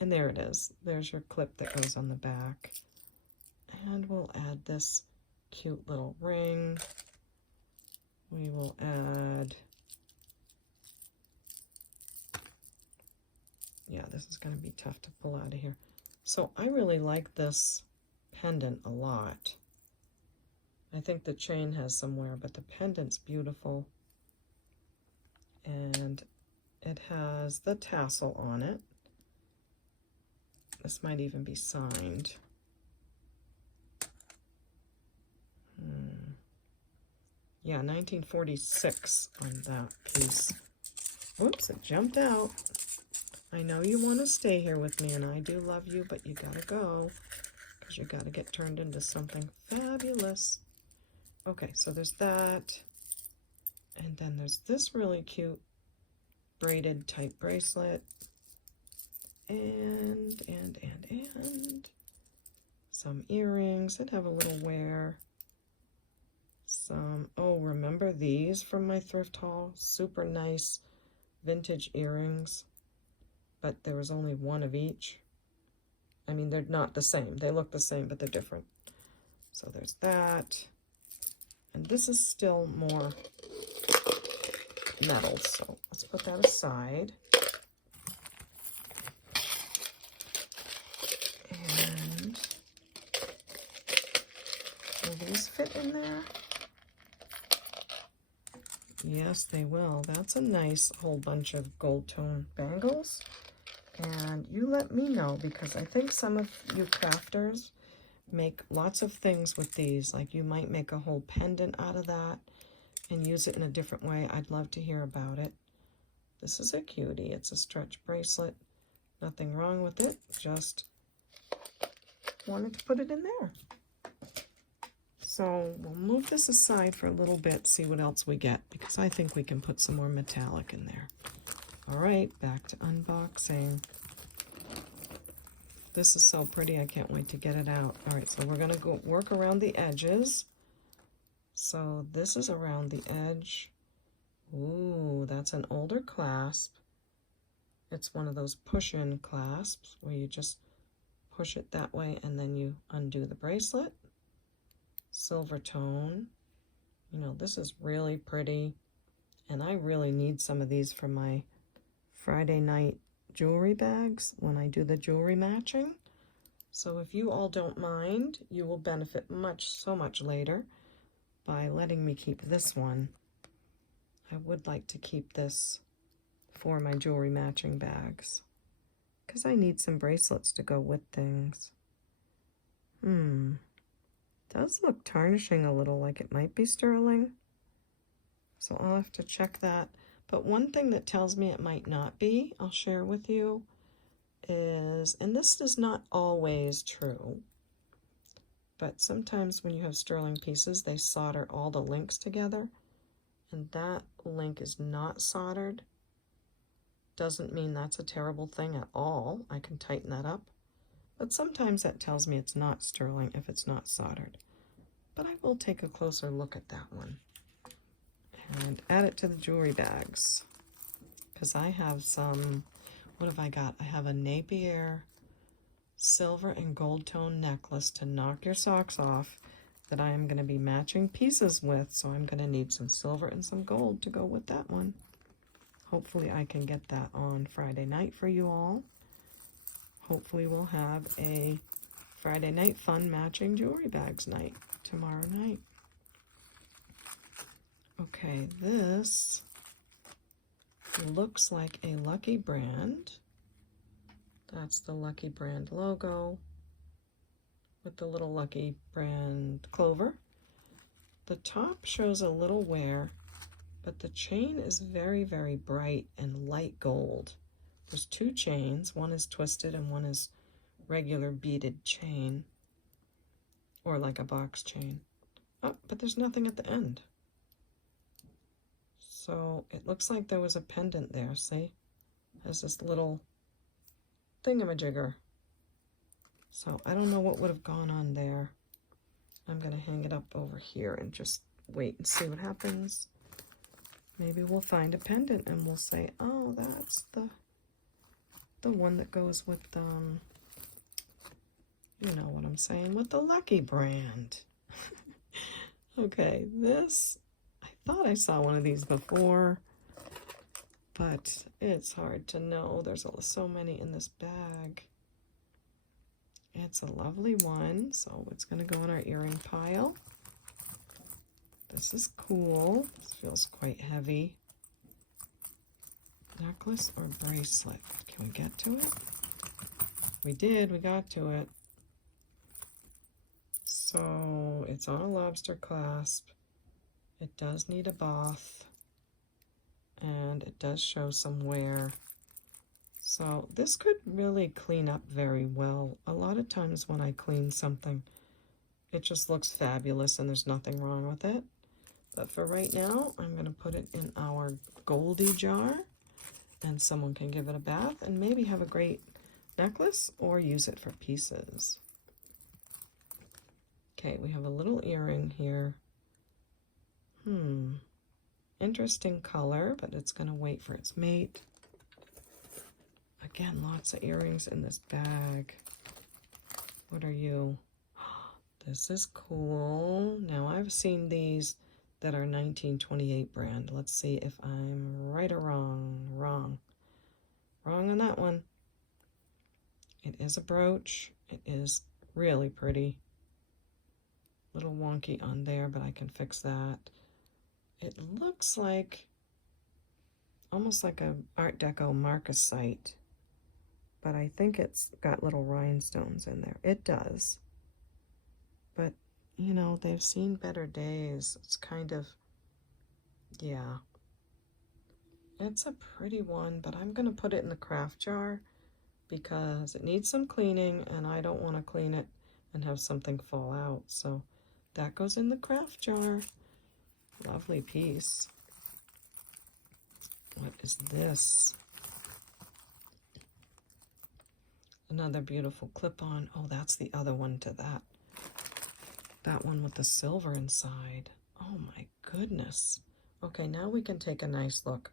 And there it is. There's your clip that goes on the back. And we'll add this cute little ring. We will add Yeah, this is going to be tough to pull out of here. So I really like this pendant a lot. I think the chain has some wear, but the pendant's beautiful. And it has the tassel on it. This might even be signed. Yeah, 1946 on that piece. Whoops, it jumped out. I know you want to stay here with me, and I do love you, but you gotta go, because you gotta get turned into something fabulous. Okay, so there's that. And then there's this really cute braided type bracelet. And some earrings that have a little wear. Some, oh, remember these from my thrift haul? Super nice vintage earrings, but there was only one of each. I mean, they're not the same. They look the same, but they're different. So there's that. And this is still more metal, so let's put that aside. And will these fit in there? Yes, they will. That's a nice whole bunch of gold tone bangles. And you let me know, because I think some of you crafters make lots of things with these. Like you might make a whole pendant out of that and use it in a different way. I'd love to hear about it. This is a cutie. It's a stretch bracelet. Nothing wrong with it. Just wanted to put it in there. So we'll move this aside for a little bit, see what else we get, because I think we can put some more metallic in there. All right, back to unboxing. This is so pretty, I can't wait to get it out. All right, so we're gonna go work around the edges. So this is around the edge. Ooh, that's an older clasp. It's one of those push-in clasps where you just push it that way and then you undo the bracelet. Silver tone. You know, this is really pretty, and I really need some of these for my Friday night jewelry bags when I do the jewelry matching. So if you all don't mind, you will benefit so much later by letting me keep this one. I would like to keep this for my jewelry matching bags, because I need some bracelets to go with things. Does look tarnishing a little, like it might be sterling. So I'll have to check that. But one thing that tells me it might not be, I'll share with you, is, and this is not always true, but sometimes when you have sterling pieces, they solder all the links together, and that link is not soldered. Doesn't mean that's a terrible thing at all. I can tighten that up. But sometimes that tells me it's not sterling if it's not soldered. But I will take a closer look at that one and add it to the jewelry bags, because I have some, what have I got? I have a Napier silver and gold tone necklace to knock your socks off that I am going to be matching pieces with, so I'm going to need some silver and some gold to go with that one. Hopefully I can get that on Friday night for you all. Hopefully we'll have a Friday night fun matching jewelry bags night tomorrow night. Okay, this looks like a Lucky Brand. That's the Lucky Brand logo with the little Lucky Brand clover. The top shows a little wear, but the chain is very, very bright and light gold. There's two chains. One is twisted and one is regular beaded chain, or like a box chain. Oh, but there's nothing at the end. So it looks like there was a pendant there, see? Has this little thingamajigger. So I don't know what would have gone on there. I'm gonna hang it up over here and just wait and see what happens. Maybe we'll find a pendant and we'll say, oh, that's the one that goes with, you know what I'm saying, with the Lucky Brand. Okay, this, I thought I saw one of these before. but it's hard to know. There's so many in this bag. It's a lovely one, so it's going to go in our earring pile. This is cool. This feels quite heavy. Necklace or bracelet? Can we get to it? We did. We got to it. So it's on a lobster clasp. It does need a both. And it does show some wear. So this could really clean up very well. A lot of times when I clean something, it just looks fabulous and there's nothing wrong with it. But for right now, I'm going to put it in our Goldie jar, and someone can give it a bath and maybe have a great necklace or use it for pieces. Okay, we have a little earring here. Interesting color, but it's going to wait for its mate. Again, lots of earrings in this bag. What are you? This is cool. Now, I've seen these that are 1928 brand. Let's see if I'm right or wrong. Wrong on that one. It is a brooch. It is really pretty. Little wonky on there, but I can fix that. It looks like almost like a Art Deco marcasite, but I think it's got little rhinestones in there. It does. But, you know, they've seen better days. It's kind of, yeah. It's a pretty one, but I'm going to put it in the craft jar because it needs some cleaning, and I don't want to clean it and have something fall out. So that goes in the craft jar. Lovely piece. What is this? Another beautiful clip-on. Oh, that's the other one to that. That one with the silver inside. Oh my goodness. Okay, now we can take a nice look.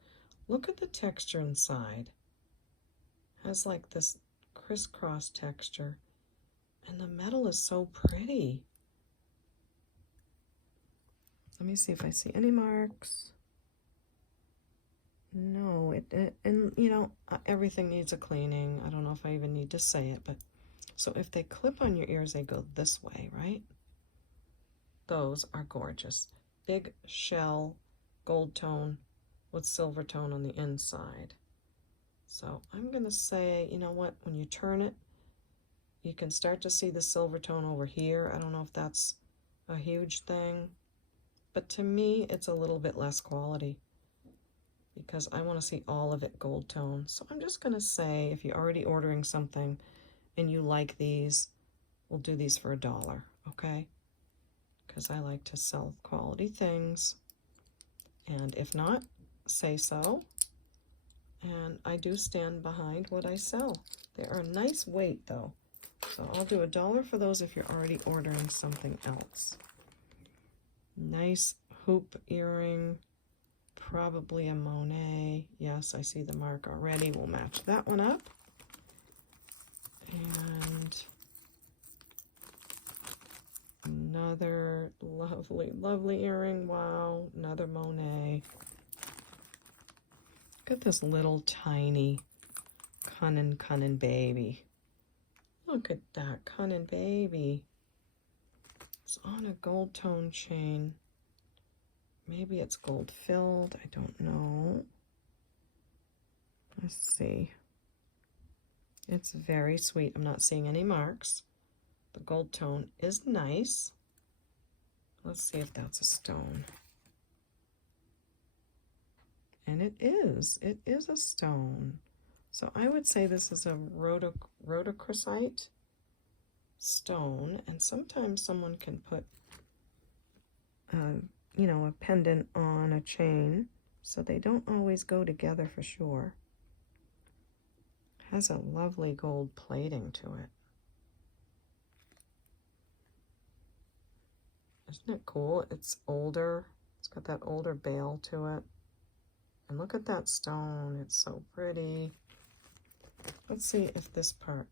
Look at the texture inside. It has like this crisscross texture. And the metal is so pretty. Let me see if I see any marks. No, and you know, everything needs a cleaning. I don't know if I even need to say it, but so if they clip on your ears, they go this way, right? Those are gorgeous. Big shell, gold tone with silver tone on the inside. So I'm going to say, you know what, when you turn it, you can start to see the silver tone over here. I don't know if that's a huge thing, but to me, it's a little bit less quality because I want to see all of it gold tone. So I'm just going to say, if you're already ordering something and you like these, we'll do these for $1, okay? Because I like to sell quality things. And if not, say so. And I do stand behind what I sell. They are a nice weight, though. So I'll do $1 for those if you're already ordering something else. Nice hoop earring. Probably a Monet. Yes, I see the mark already. We'll match that one up. And another lovely, lovely earring. Wow, another Monet. Look at this little tiny cunning baby. Look at that cunning baby. It's on a gold tone chain. Maybe it's gold filled. I don't know. Let's see. It's very sweet. I'm not seeing any marks. The gold tone is nice. Let's see if that's a stone. And it is. It is a stone. So I would say this is a rhodochrosite stone. And sometimes someone can put, you know, a pendant on a chain. So they don't always go together for sure. Has a lovely gold plating to it. Isn't it cool? It's older. It's got that older bail to it. And look at that stone. It's so pretty. Let's see if this part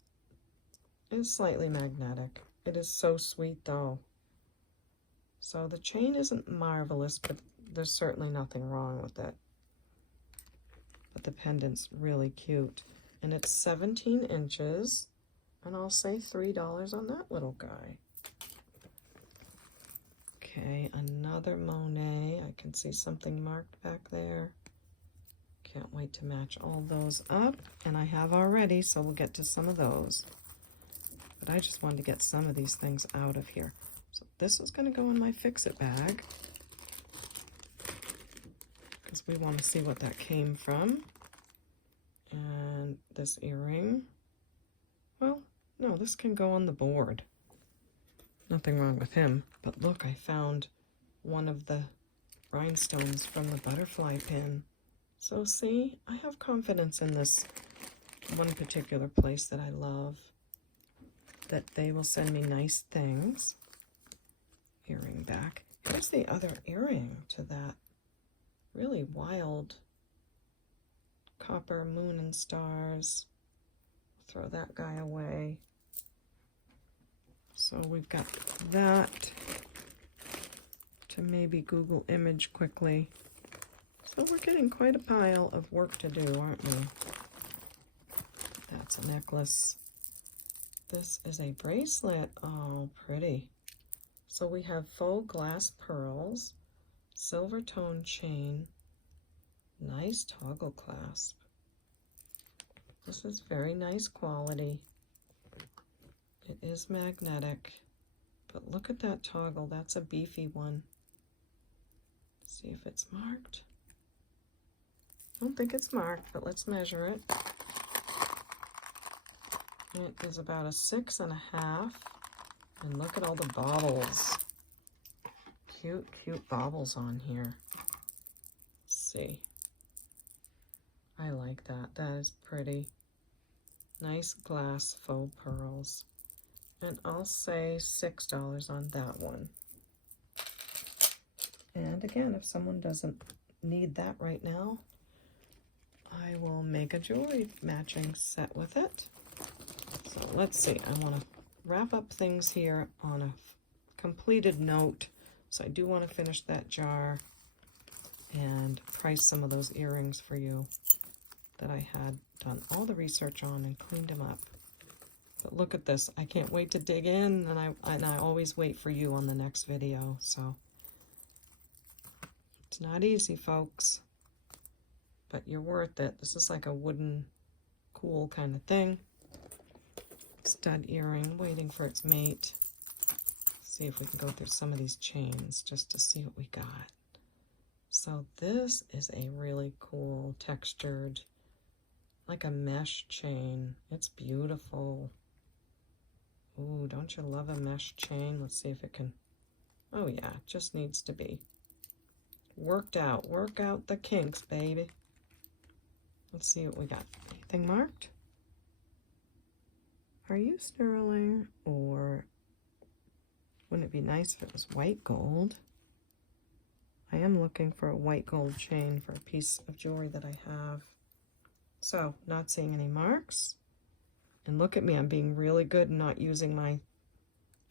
is slightly magnetic. It is so sweet, though. So the chain isn't marvelous, but there's certainly nothing wrong with it. but the pendant's really cute. And it's 17 inches, and I'll say $3 on that little guy. Okay, another Monet. I can see something marked back there. Can't wait to match all those up, and I have already, so we'll get to some of those. But I just wanted to get some of these things out of here. So this is going to go in my fix-it bag, because we want to see what that came from. And this earring, well, no, this can go on the board. Nothing wrong with him. But look, I found one of the rhinestones from the butterfly pin. So see, I have confidence in this one particular place that I love, that they will send me nice things. Earring back. Here's the other earring to that really wild copper moon and stars. Throw that guy away. So we've got that to maybe Google image quickly. So we're getting quite a pile of work to do, aren't we? That's a necklace. This is a bracelet. Oh, pretty. So we have faux glass pearls, silver tone chain, nice toggle clasp. This is very nice quality. It is magnetic, but look at that toggle. That's a beefy one. Let's see if it's marked. I don't think it's marked, but let's measure it. It is about a 6.5. And look at all the baubles. Cute, cute baubles on here. Let's see. I like that. That is pretty. Nice glass faux pearls. And I'll say $6 on that one. And again, if someone doesn't need that right now, I will make a jewelry matching set with it. So let's see. I want to wrap up things here on a completed note. So I do want to finish that jar and price some of those earrings for you that I had done all the research on and cleaned them up. But look at this. I can't wait to dig in, and I always wait for you on the next video. So it's not easy, folks, but you're worth it. This is like a wooden, cool kind of thing. Stud earring, waiting for its mate. See if we can go through some of these chains just to see what we got. So this is a really cool textured, like a mesh chain. It's beautiful. Ooh, don't you love a mesh chain? Let's see if it can, oh yeah, it just needs to be worked out. Work out the kinks, baby. Let's see what we got. Anything marked? Are you sterling, or wouldn't it be nice if it was white gold? I am looking for a white gold chain for a piece of jewelry that I have. So, not seeing any marks. And look at me, I'm being really good and not using my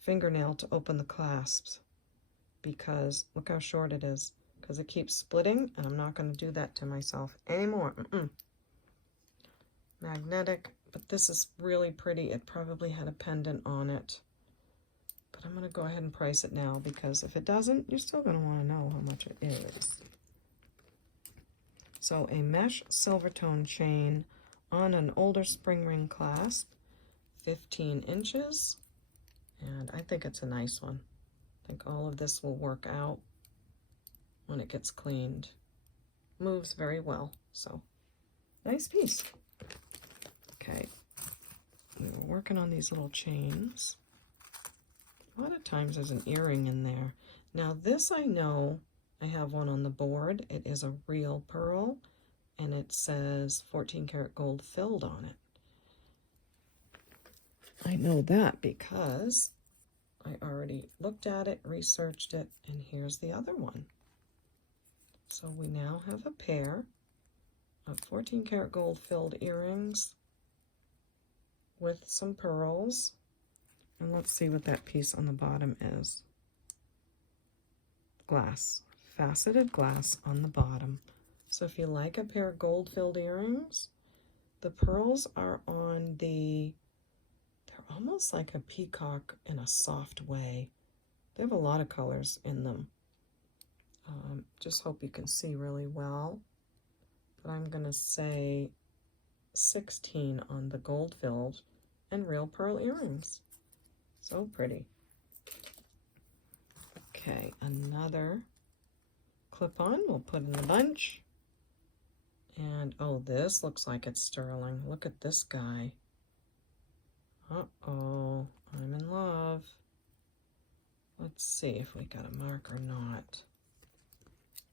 fingernail to open the clasps, because look how short it is, because it keeps splitting, and I'm not going to do that to myself anymore. Magnetic. But this is really pretty. It probably had a pendant on it. But I'm going to go ahead and price it now, because if it doesn't, you're still going to want to know how much it is. So a mesh silver tone chain on an older spring ring clasp, 15 inches. And I think it's a nice one. I think all of this will work out when it gets cleaned. Moves very well. So nice piece. Okay, we were working on these little chains. A lot of times there's an earring in there. Now this I know, I have one on the board. It is a real pearl, and it says 14 karat gold filled on it. I know that because I already looked at it, researched it, and here's the other one. So we now have a pair of 14 karat gold filled earrings with some pearls. And let's see what that piece on the bottom is. Glass, faceted glass on the bottom. So if you like a pair of gold-filled earrings, the pearls are on the, they're almost like a peacock in a soft way. They have a lot of colors in them. Just hope you can see really well. But I'm going to say 16 on the gold-filled and real pearl earrings. So pretty. Okay, another clip-on we'll put in the bunch. And oh, this looks like it's sterling. Look at this guy. Uh-oh, I'm in love. Let's see if we got a mark or not.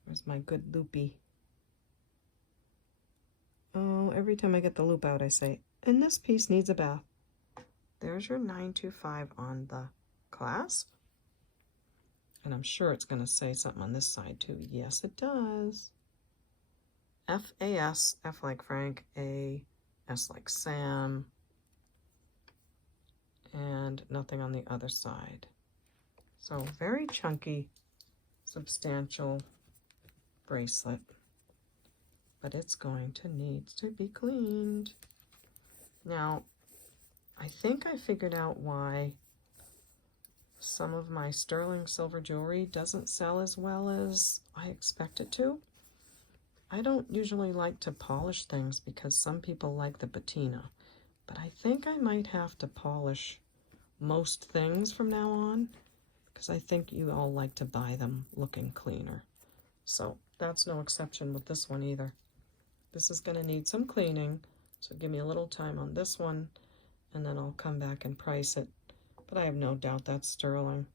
Where's my good loopy? Oh, every time I get the loop out, I say, and this piece needs a bath. There's your 925 on the clasp. And I'm sure it's going to say something on this side too. Yes, it does. F-A-S, F like Frank, A, S like Sam, and nothing on the other side. So very chunky, substantial bracelet, but it's going to need to be cleaned. Now, I think I figured out why some of my sterling silver jewelry doesn't sell as well as I expect it to. I don't usually like to polish things because some people like the patina, but I think I might have to polish most things from now on because I think you all like to buy them looking cleaner. So that's no exception with this one either. This is going to need some cleaning, so give me a little time on this one, and then I'll come back and price it. But I have no doubt that's sterling.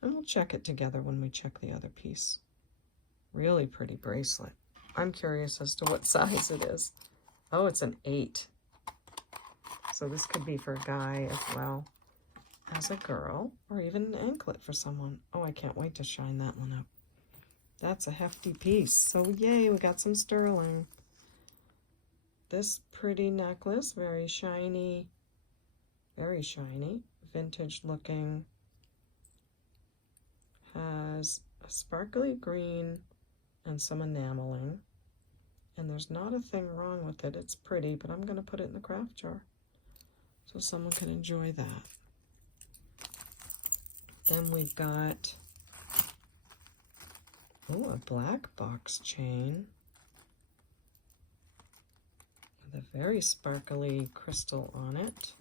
And we'll check it together when we check the other piece. Really pretty bracelet. I'm curious as to what size it is. Oh, it's an 8. So this could be for a guy as well as a girl, or even an anklet for someone. Oh, I can't wait to shine that one up. That's a hefty piece. So yay, we got some sterling. This pretty necklace, very shiny, vintage looking, has a sparkly green and some enameling. And there's not a thing wrong with it. It's pretty, but I'm going to put it in the craft jar so someone can enjoy that. Then we've got, oh, a black box chain with a very sparkly crystal on it.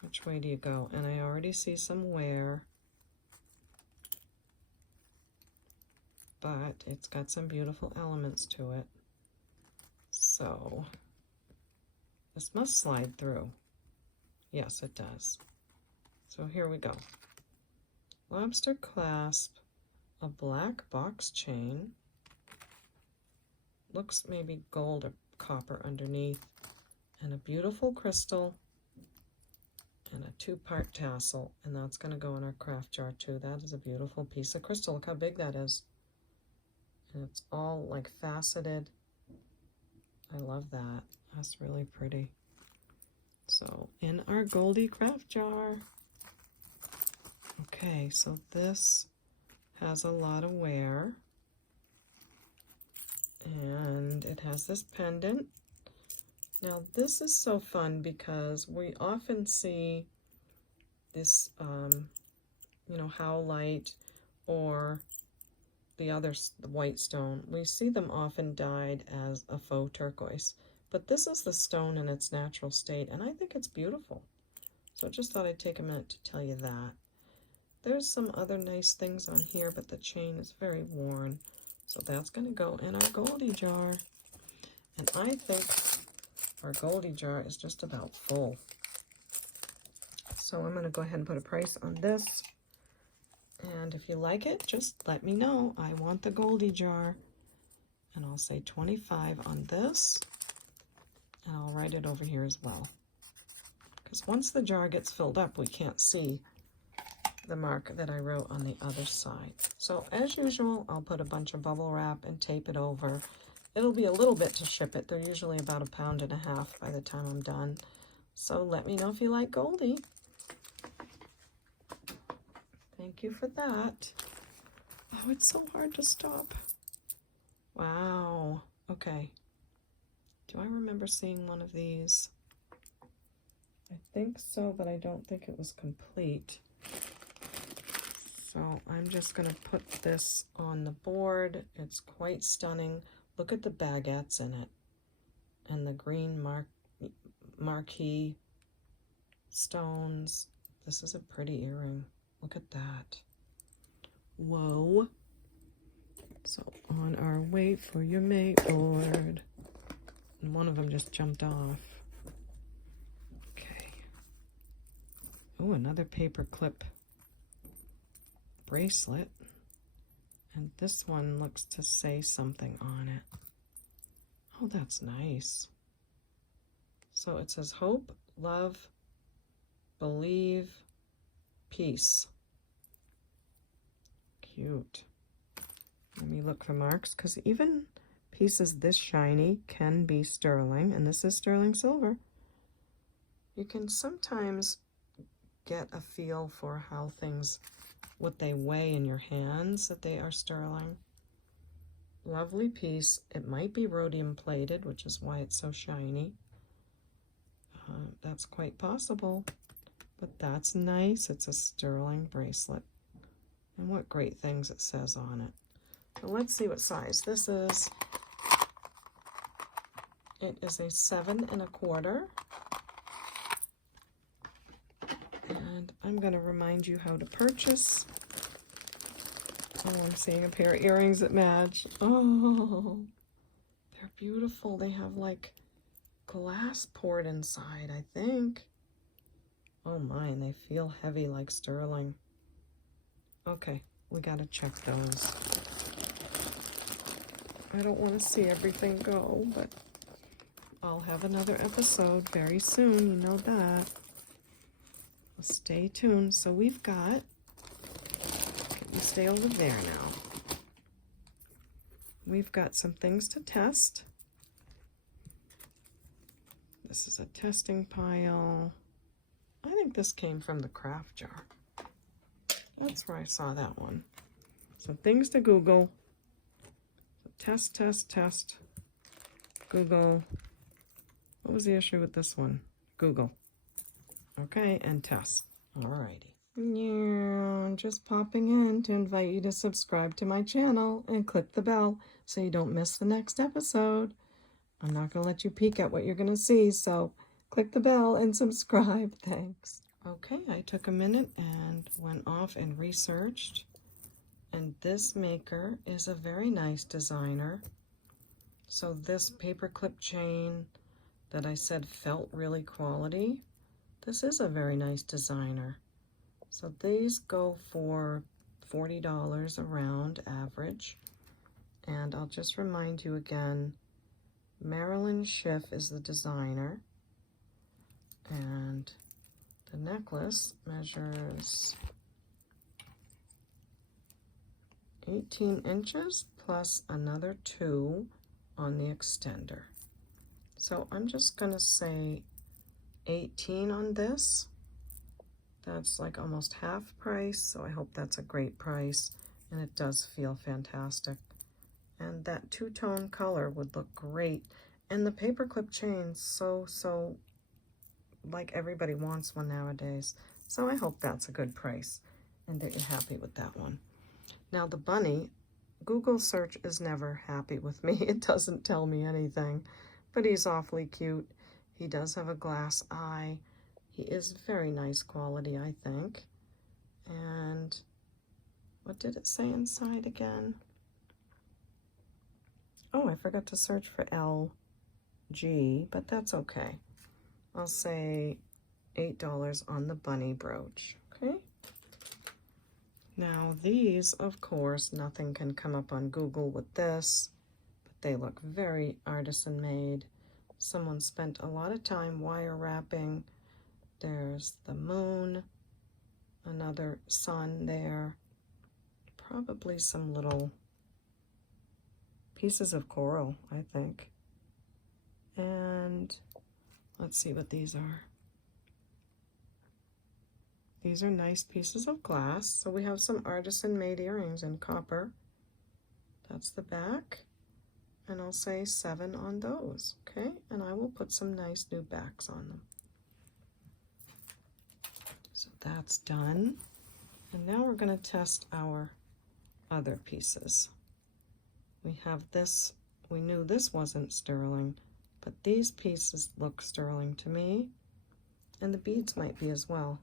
Which way do you go? And I already see some wear, but it's got some beautiful elements to it. So this must slide through. Yes, it does. So here we go. Lobster clasp, a black box chain. Looks maybe gold or copper underneath, and a beautiful crystal and a 2-part tassel, and that's going to go in our craft jar too. That is a beautiful piece of crystal. Look how big that is. And it's all like faceted. I love that. That's really pretty. So in our Goldie craft jar. Okay, so this has a lot of wear. And it has this pendant. Now this is so fun because we often see this, you know, howlite or the other, the white stone. We see them often dyed as a faux turquoise, but this is the stone in its natural state, and I think it's beautiful. So I just thought I'd take a minute to tell you that. There's some other nice things on here, but the chain is very worn. So that's going to go in our Goldie jar. And I think our Goldie jar is just about full. So I'm going to go ahead and put a price on this. And if you like it, just let me know. I want the Goldie jar. And I'll say 25 on this. And I'll write it over here as well. Because once the jar gets filled up, we can't see the mark that I wrote on the other side. So as usual, I'll put a bunch of bubble wrap and tape it over. It'll be a little bit to ship it. They're usually about 1.5 pounds by the time I'm done. So let me know if you like Goldie. Thank you for that. Oh, it's so hard to stop. Wow. Okay. Do I remember seeing one of these? I think so, but I don't think it was complete. So I'm just going to put this on the board. It's quite stunning. Look at the baguettes in it. And the green marquee stones. This is a pretty earring. Look at that. Whoa. So on our wait for your mate board. And one of them just jumped off. Okay. Oh, another paper clip bracelet. And this one looks to say something on it. Oh, that's nice. So it says hope, love, believe, peace. Cute. Let me look for marks, because even pieces this shiny can be sterling, and this is sterling silver. You can sometimes get a feel for how things, what they weigh in your hands, that they are sterling. Lovely piece. It might be rhodium plated, which is why it's so shiny. That's quite possible, but that's nice. It's a sterling bracelet. And what great things it says on it. So let's see what size this is. It is a 7 1/4. And I'm going to remind you how to purchase. Oh, I'm seeing a pair of earrings that match. Oh, they're beautiful. They have like glass poured inside, I think. Oh my, and they feel heavy like sterling. Okay, we gotta check those. I don't want to see everything go, but I'll have another episode very soon, you know that. Well, stay tuned. So we've got, let me stay over there now. We've got some things to test. This is a testing pile. I think this came from the craft jar. That's where I saw that one. So things to Google. So test, test, test. Google. What was the issue with this one? Google. Okay, and test. Alrighty. Yeah, just popping in to invite you to subscribe to my channel and click the bell so you don't miss the next episode. I'm not going to let you peek at what you're going to see, so click the bell and subscribe. Thanks. Okay, I took a minute and went off and researched. And this maker is a very nice designer. So this paperclip chain that I said felt really quality, this is a very nice designer. So these go for $40 around average. And I'll just remind you again, Marilyn Schiff is the designer, and the necklace measures 18 inches plus another 2 on the extender. So I'm just going to say 18 on this. That's like almost half price, so I hope that's a great price, and it does feel fantastic. And that two-tone color would look great. And the paperclip chain, so like everybody wants one nowadays. So I hope that's a good price and that you're happy with that one. Now the bunny, Google search is never happy with me. It doesn't tell me anything, but he's awfully cute. He does have a glass eye. He is very nice quality, I think. And what did it say inside again? Oh, I forgot to search for LG, but that's okay. I'll say $8 on the bunny brooch, okay? Now these, of course, nothing can come up on Google with this, but they look very artisan made. Someone spent a lot of time wire wrapping. There's the moon, another sun there, probably some little pieces of coral, I think. And let's see what these are. These are nice pieces of glass. So we have some artisan made earrings in copper. That's the back. and I'll say 7 on those, okay? And I will put some nice new backs on them. So that's done. And now we're going to test our other pieces. We have this, we knew this wasn't sterling, but these pieces look sterling to me, and the beads might be as well.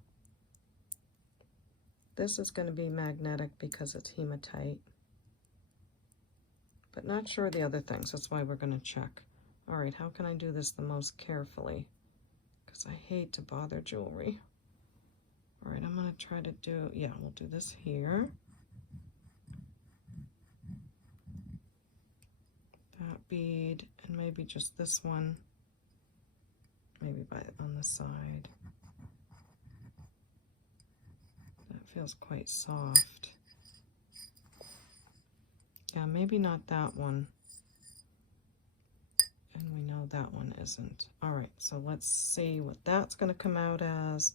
This is going to be magnetic because it's hematite, but not sure the other things. That's why we're going to check. All right, how can I do this the most carefully? Because I hate to bother jewelry. All right, I'm going to try to do, yeah, we'll do this here. That bead, and maybe just this one, maybe on the side. That feels quite soft. Yeah, maybe not that one. And we know that one isn't. All right, so let's see what that's going to come out as.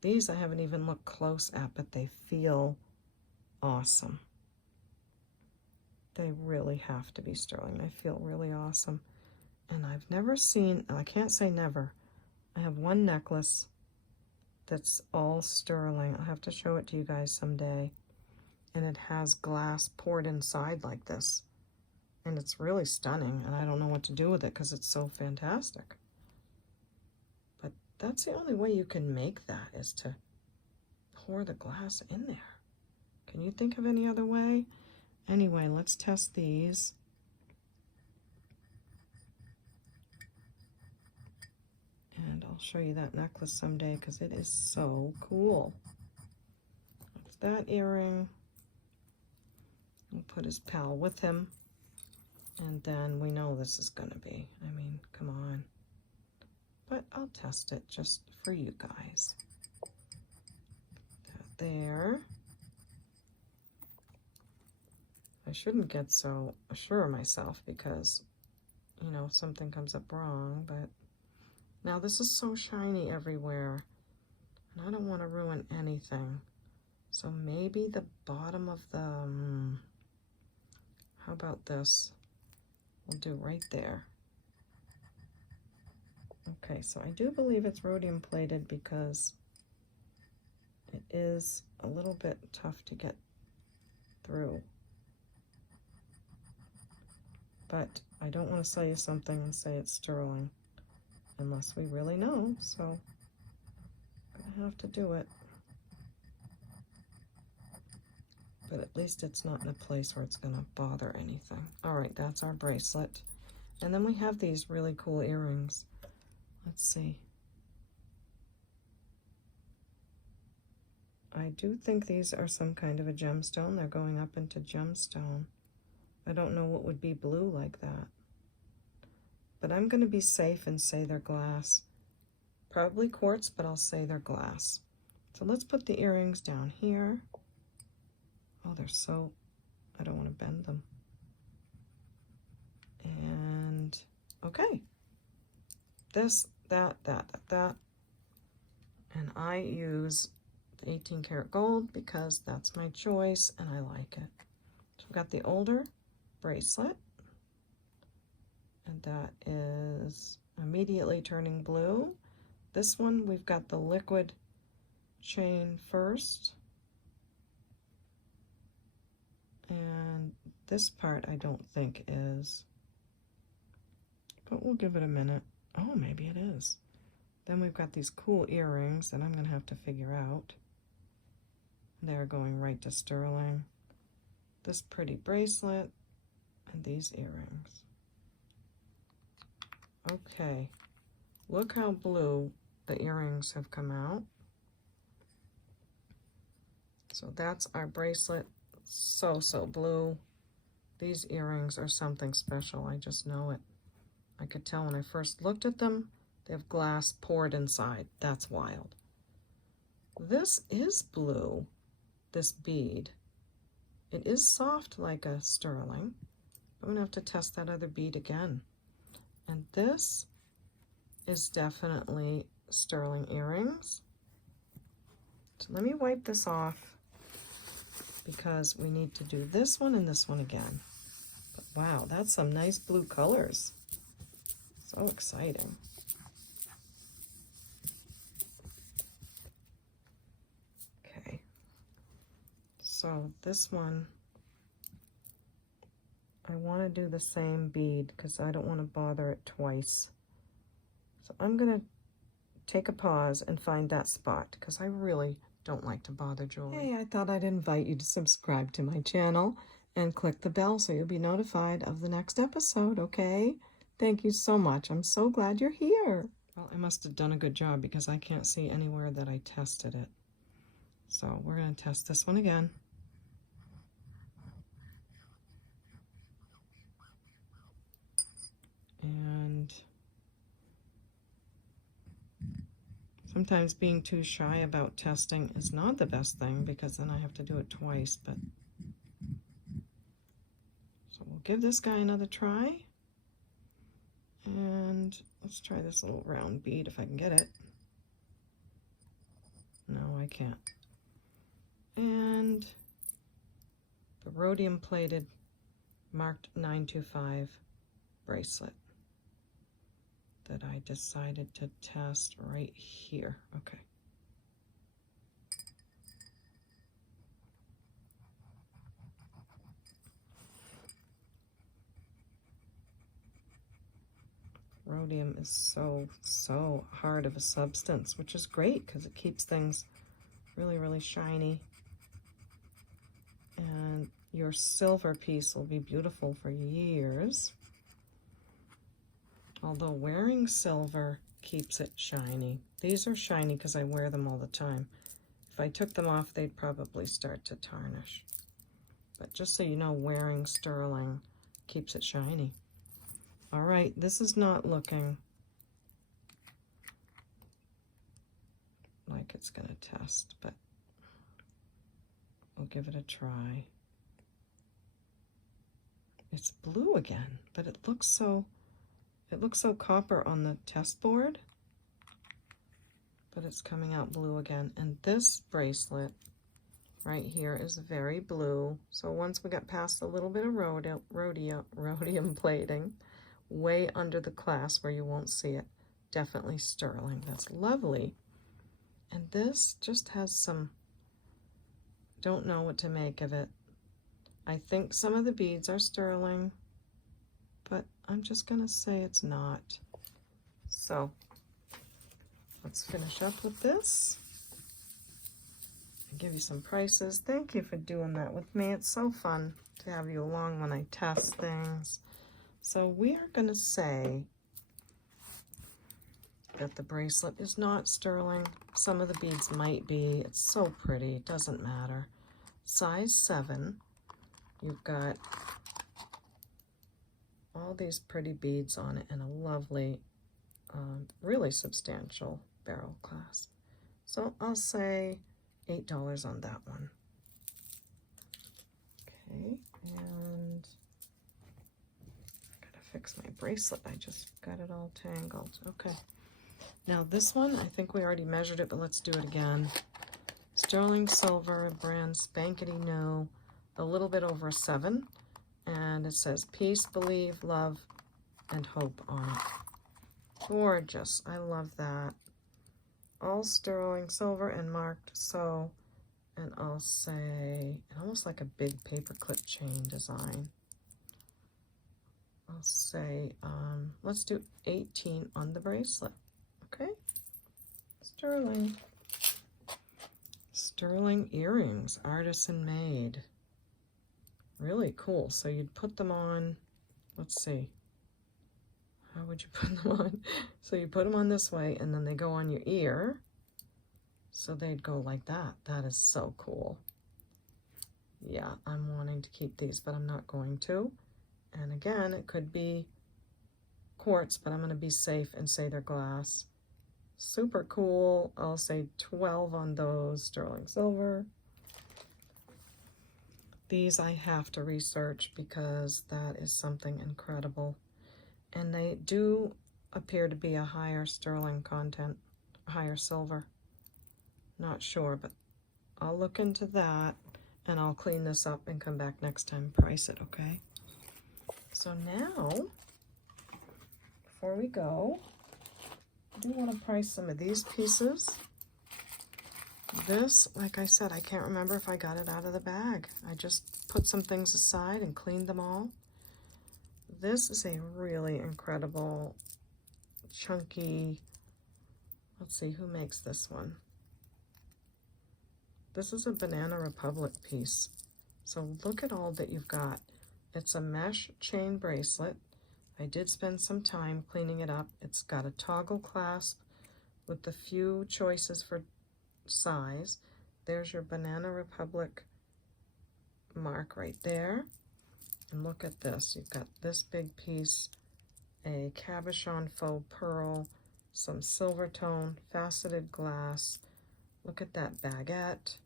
These I haven't even looked close at, but they feel awesome. They really have to be sterling. They feel really awesome. And I've never seen, I can't say never. I have one necklace that's all sterling. I'll have to show it to you guys someday. And it has glass poured inside like this. And it's really stunning, and I don't know what to do with it because it's so fantastic. But that's the only way you can make that, is to pour the glass in there. Can you think of any other way? Anyway, let's test these. And I'll show you that necklace someday because it is so cool. That's that earring. We'll put his pal with him. And then we know this is going to be, I mean, come on. But I'll test it just for you guys. That there. I shouldn't get so sure of myself because, you know, something comes up wrong, but now this is so shiny everywhere, and I don't want to ruin anything. So maybe the bottom of the, how about this? We'll do right there. Okay, so I do believe it's rhodium plated because it is a little bit tough to get through. But I don't want to sell you something and say it's sterling unless we really know, so I'm gonna have to do it. But at least it's not in a place where it's gonna bother anything. All right, that's our bracelet. And then we have these really cool earrings. Let's see. I do think these are some kind of a gemstone. They're going up into gemstone. I don't know what would be blue like that. But I'm going to be safe and say they're glass. Probably quartz, but I'll say they're glass. So let's put the earrings down here. Oh, they're so, I don't want to bend them. And, okay. This, that. And I use the 18 karat gold because that's my choice and I like it. So we've got the older bracelet, and that is immediately turning blue. This one, we've got the liquid chain first, and this part I don't think is, but we'll give it a minute. Oh, maybe it is. Then we've got these cool earrings that I'm going to have to figure out. They're going right to sterling. This pretty bracelet, and these earrings. Okay, look how blue the earrings have come out. So that's our bracelet, so blue. These earrings are something special, I just know it. I could tell when I first looked at them, they have glass poured inside. That's wild. This is blue, this bead. It is soft like a sterling. I'm gonna have to test that other bead again. And this is definitely sterling earrings. So let me wipe this off because we need to do this one and this one again. But Wow, that's some nice blue colors. So exciting. Okay. So this one, I want to do the same bead because I don't want to bother it twice. So I'm going to take a pause and find that spot because I really don't like to bother jewelry. Hey, I thought I'd invite you to subscribe to my channel and click the bell so you'll be notified of the next episode, okay? Thank you so much. I'm so glad you're here. Well, I must have done a good job because I can't see anywhere that I tested it. So we're going to test this one again. And sometimes being too shy about testing is not the best thing because then I have to do it twice, but so we'll give this guy another try. And let's try this little round bead if I can get it. No, I can't. And the rhodium plated marked 925 bracelet that I decided to test right here. Okay. Rhodium is so hard of a substance, which is great because it keeps things really shiny. And your silver piece will be beautiful for years. Although wearing silver keeps it shiny. These are shiny because I wear them all the time. If I took them off, they'd probably start to tarnish. But just so you know, wearing sterling keeps it shiny. All right, this is not looking like it's going to test, but we'll give it a try. It's blue again, but it looks so copper on the test board, but it's coming out blue again. And this bracelet right here is very blue. So once we got past a little bit of rhodium plating, way under the clasp where you won't see it, definitely sterling. That's lovely. And this just has some, don't know what to make of it. I think some of the beads are sterling, but I'm just gonna say it's not. So let's finish up with this and give you some prices. Thank you for doing that with me. It's so fun to have you along when I test things. So we are gonna say that the bracelet is not sterling. Some of the beads might be. It's so pretty, it doesn't matter. Size 7, you've got all these pretty beads on it and a lovely, really substantial barrel clasp. So I'll say $8 on that one. Okay, and I gotta fix my bracelet. I just got it all tangled. Okay. Now this one, I think we already measured it, but let's do it again. Sterling silver, brand spankety new, a little bit over a 7. And it says peace, believe, love, and hope on it. Gorgeous. I love that. All sterling silver and marked so. And I'll say, almost like a big paperclip chain design. I'll say, let's do 18 on the bracelet. Okay? Sterling. Sterling earrings, artisan made. Really cool. So you'd put them on, let's see, how would you put them on? So you put them on this way and then they go on your ear. So they'd go like that. That is so cool. Yeah, I'm wanting to keep these, but I'm not going to. And again, it could be quartz, but I'm going to be safe and say they're glass. Super cool. I'll say 12 on those, sterling silver. These I have to research because that is something incredible. And they do appear to be a higher sterling content, higher silver. Not sure, but I'll look into that and I'll clean this up and come back next time and price it, okay? So now, before we go, I do want to price some of these pieces. This, like I said, I can't remember if I got it out of the bag. I just put some things aside and cleaned them all. This is a really incredible, chunky, let's see, who makes this one? This is a Banana Republic piece. So look at all that you've got. It's a mesh chain bracelet. I did spend some time cleaning it up. It's got a toggle clasp with a few choices for size. There's your Banana Republic mark right there. And look at this. You've got this big piece, a cabochon faux pearl, some silver tone, faceted glass. Look at that baguette.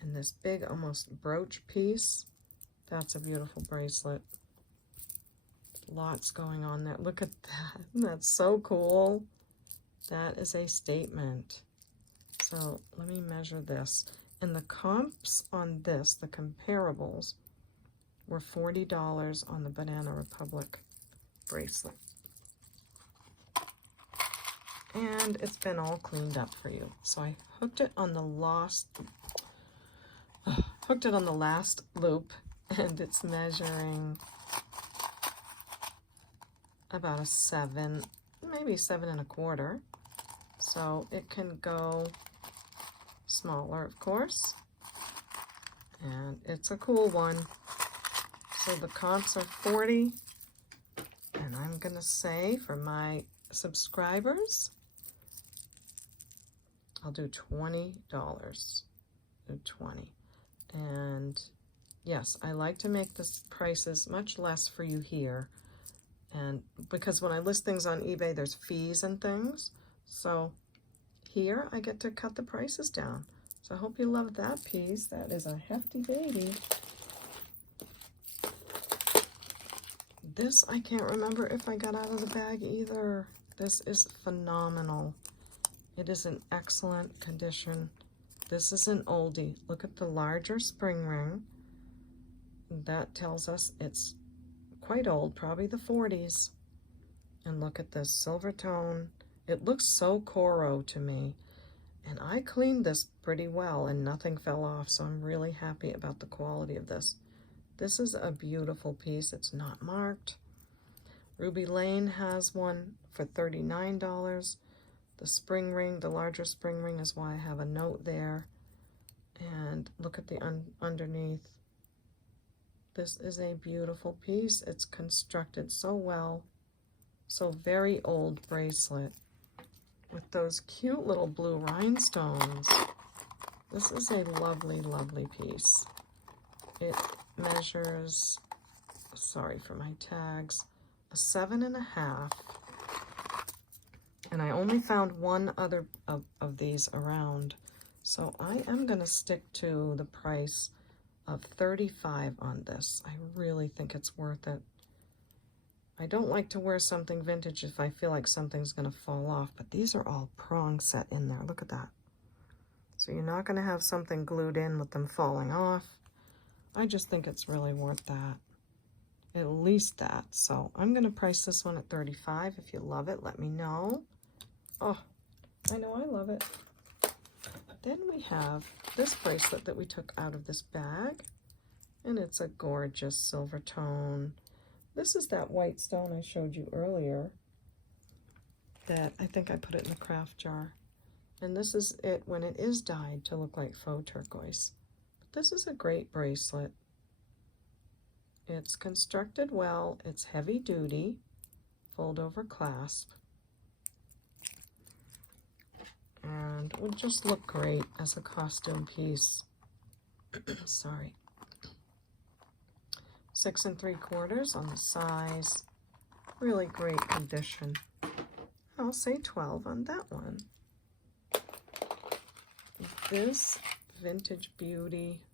And this big, almost brooch piece. That's a beautiful bracelet. Lots going on there. Look at that. That's so cool. That is a statement. So let me measure this. And the comps on this, the comparables, were $40 on the Banana Republic bracelet. And it's been all cleaned up for you. So I hooked it on the last loop, and it's measuring about a 7, maybe 7 1/4. So it can go smaller, of course, and it's a cool one. So the comps are 40, and I'm gonna say for my subscribers, I'll do $20. Do 20. And yes, I like to make the prices much less for you here, and because when I list things on eBay, there's fees and things. So here I get to cut the prices down. So I hope you love that piece. That is a hefty baby. This I can't remember if I got out of the bag either. This is phenomenal. It is in excellent condition. This is an oldie. Look at the larger spring ring. That tells us it's quite old, probably the 40s. And look at this silver tone. It looks so Coro to me. And I cleaned this pretty well and nothing fell off, so I'm really happy about the quality of this. This is a beautiful piece. It's not marked. Ruby Lane has one for $39. The spring ring, the larger spring ring, is why I have a note there. And look at the underneath. This is a beautiful piece. It's constructed so well. So very old bracelet with those cute little blue rhinestones. This is a lovely, lovely piece. It measures, sorry for my tags, a 7 1/2. And I only found one other of these around. So I am gonna stick to the price of $35 on this. I really think it's worth it. I don't like to wear something vintage if I feel like something's gonna fall off, but these are all prong set in there. Look at that. So you're not gonna have something glued in with them falling off. I just think it's really worth that. At least that. So I'm gonna price this one at $35. If you love it, let me know. Oh, I know I love it. Then we have this bracelet that we took out of this bag, and it's a gorgeous silver tone. This is that white stone I showed you earlier that I think I put it in a craft jar. And this is it when it is dyed to look like faux turquoise. But this is a great bracelet. It's constructed well, it's heavy duty, fold over clasp, and would just look great as a costume piece. Sorry. 6 3/4 on the size. Really great condition. I'll say 12 on that one. This vintage beauty.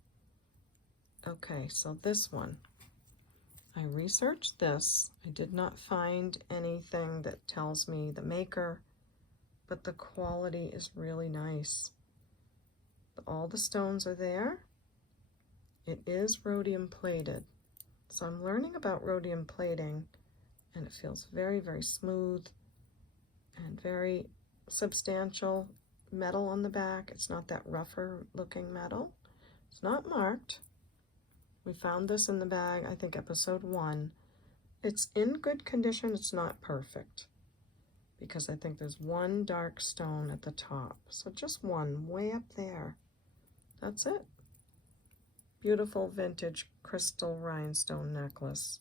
Okay, so this one. I researched this. I did not find anything that tells me the maker, but the quality is really nice. All the stones are there. It is rhodium plated. So I'm learning about rhodium plating, and it feels very, very smooth and very substantial metal on the back. It's not that rougher looking metal. It's not marked. We found this in the bag, I think episode 1. It's in good condition. It's not perfect because I think there's one dark stone at the top. So just one way up there. That's it. Beautiful vintage crystal rhinestone necklace.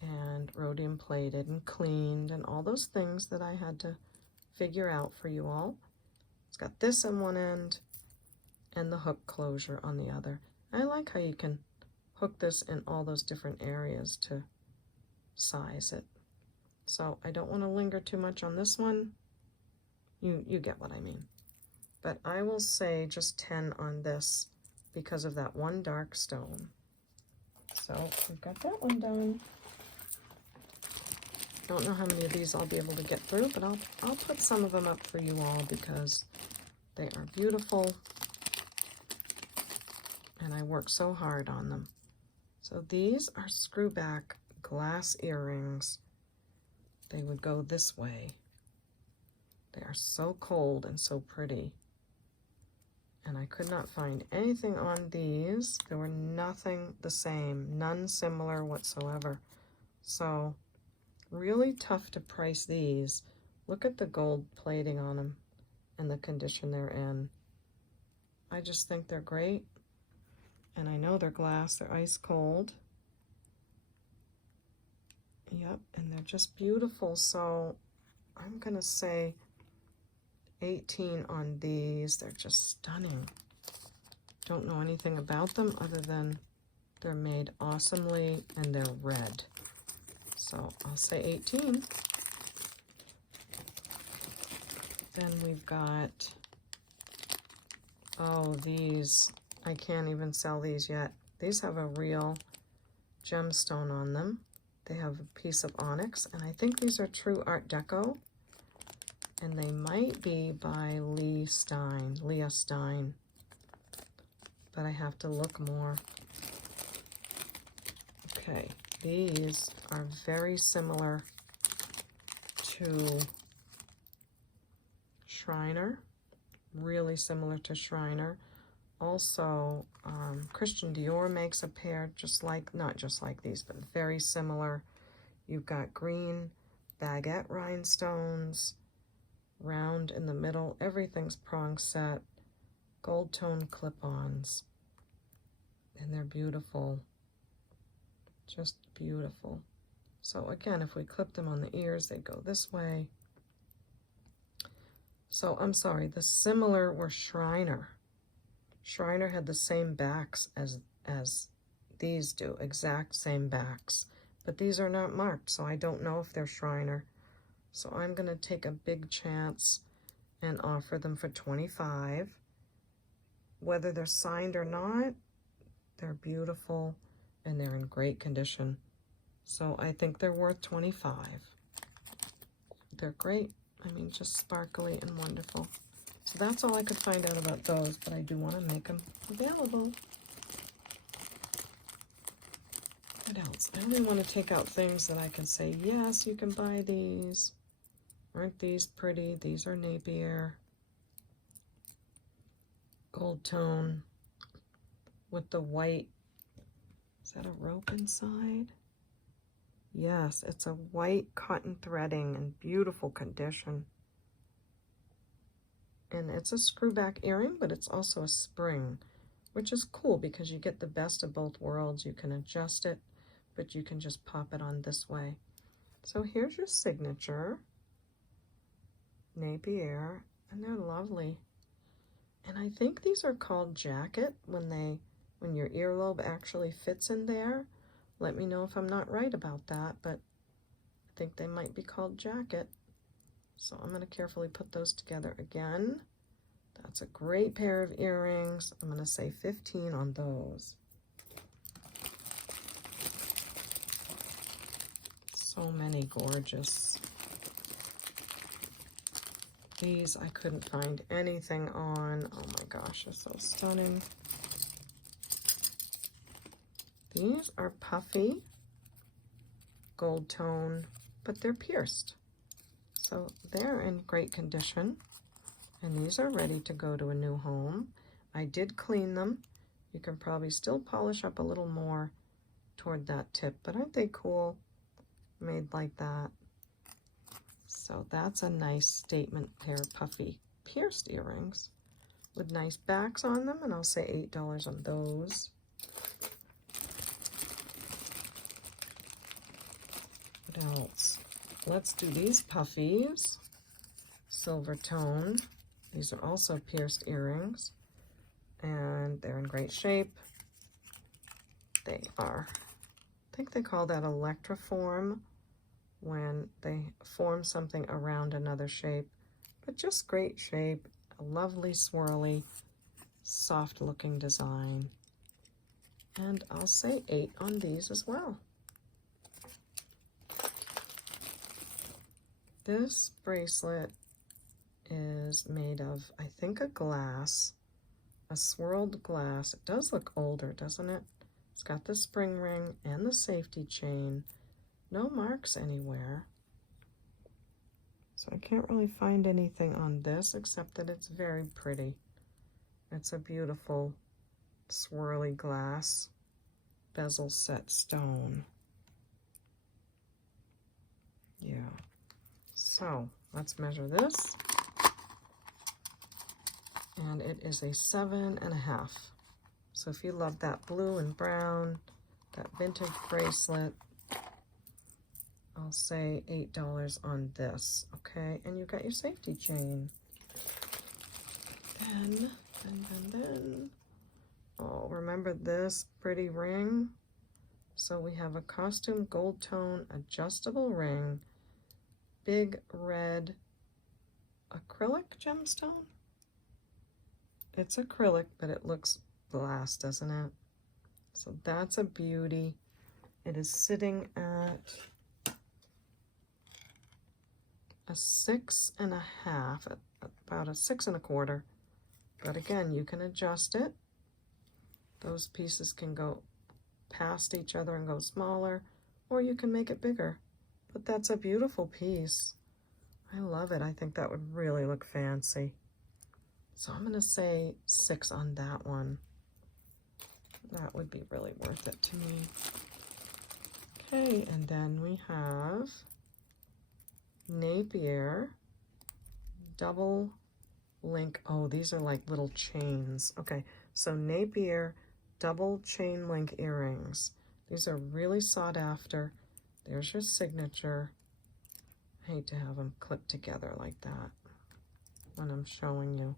And rhodium plated and cleaned and all those things that I had to figure out for you all. It's got this on one end and the hook closure on the other. I like how you can hook this in all those different areas to size it. So I don't want to linger too much on this one. You get what I mean. But I will say just 10 on this because of that one dark stone. So we've got that one done. Don't know how many of these I'll be able to get through, but I'll put some of them up for you all because they are beautiful and I work so hard on them. So these are screw back glass earrings. They would go this way. They are so cold and so pretty. And I could not find anything on these. There were nothing the same, none similar whatsoever. So really tough to price these. Look at the gold plating on them and the condition they're in. I just think they're great. And I know they're glass, they're ice cold. Yep, and they're just beautiful. So I'm gonna say 18 on these. They're just stunning. Don't know anything about them other than they're made awesomely and they're red. So I'll say 18. Then we've got, oh, these, I can't even sell these yet. These have a real gemstone on them. They have a piece of onyx, and I think these are true Art Deco. And they might be by Leah Stein. But I have to look more. Okay, these are very similar to Shriner. Really similar to Shriner. Also, Christian Dior makes a pair just like, not just like these, but very similar. You've got green baguette rhinestones, round in the middle. Everything's prong set, gold tone clip-ons, and they're beautiful, just beautiful. So again, if we clip them on the ears, they go this way. So I'm sorry, the similar were Shriner. Shriner had the same backs as these do, exact same backs. But these are not marked, so I don't know if they're Shriner. So I'm gonna take a big chance and offer them for 25. Whether they're signed or not, they're beautiful and they're in great condition. So I think they're worth 25. They're great. I mean, just sparkly and wonderful. So that's all I could find out about those, but I do want to make them available. What else? I only want to take out things that I can say, yes, you can buy these. Aren't these pretty? These are Napier. Gold tone with the white. Is that a rope inside? Yes, it's a white cotton threading in beautiful condition. And it's a screw back earring, but it's also a spring, which is cool because you get the best of both worlds. You can adjust it, but you can just pop it on this way. So here's your signature, Napier, and they're lovely. And I think these are called jacket when your earlobe actually fits in there. Let me know if I'm not right about that, but I think they might be called jacket. So I'm going to carefully put those together again. That's a great pair of earrings. I'm going to say 15 on those. So many gorgeous. These I couldn't find anything on. Oh my gosh, they're so stunning. These are puffy gold tone, but they're pierced. So they're in great condition. And these are ready to go to a new home. I did clean them. You can probably still polish up a little more toward that tip, but aren't they cool? Made like that. So that's a nice statement pair of puffy pierced earrings with nice backs on them, and I'll say $8 on those. What else? Let's do these puffies. Silver tone. These are also pierced earrings, and they're in great shape. They are, I think they call that electroform when they form something around another shape, but just great shape, a lovely swirly, soft looking design. And I'll say 8 on these as well. This bracelet is made of, I think, a glass, a swirled glass. It does look older, doesn't it? It's got the spring ring and the safety chain. No marks anywhere. So I can't really find anything on this except that it's very pretty. It's a beautiful swirly glass bezel set stone. Yeah. So let's measure this. And it is a 7.5. So if you love that blue and brown, that vintage bracelet, I'll say $8 on this, okay? And you got your safety chain. Then, oh, remember this pretty ring? So we have a costume gold tone adjustable ring, big red acrylic gemstone. It's acrylic, but it looks glass, doesn't it? So that's a beauty. It is sitting at a 6.5, about a 6.25. But again, you can adjust it. Those pieces can go past each other and go smaller, or you can make it bigger. But that's a beautiful piece. I love it. I think that would really look fancy. So I'm going to say 6 on that one. That would be really worth it to me. Okay, and then we have Napier double link. Oh, these are like little chains. Okay, so Napier double chain link earrings. These are really sought after. There's your signature. I hate to have them clipped together like that when I'm showing you.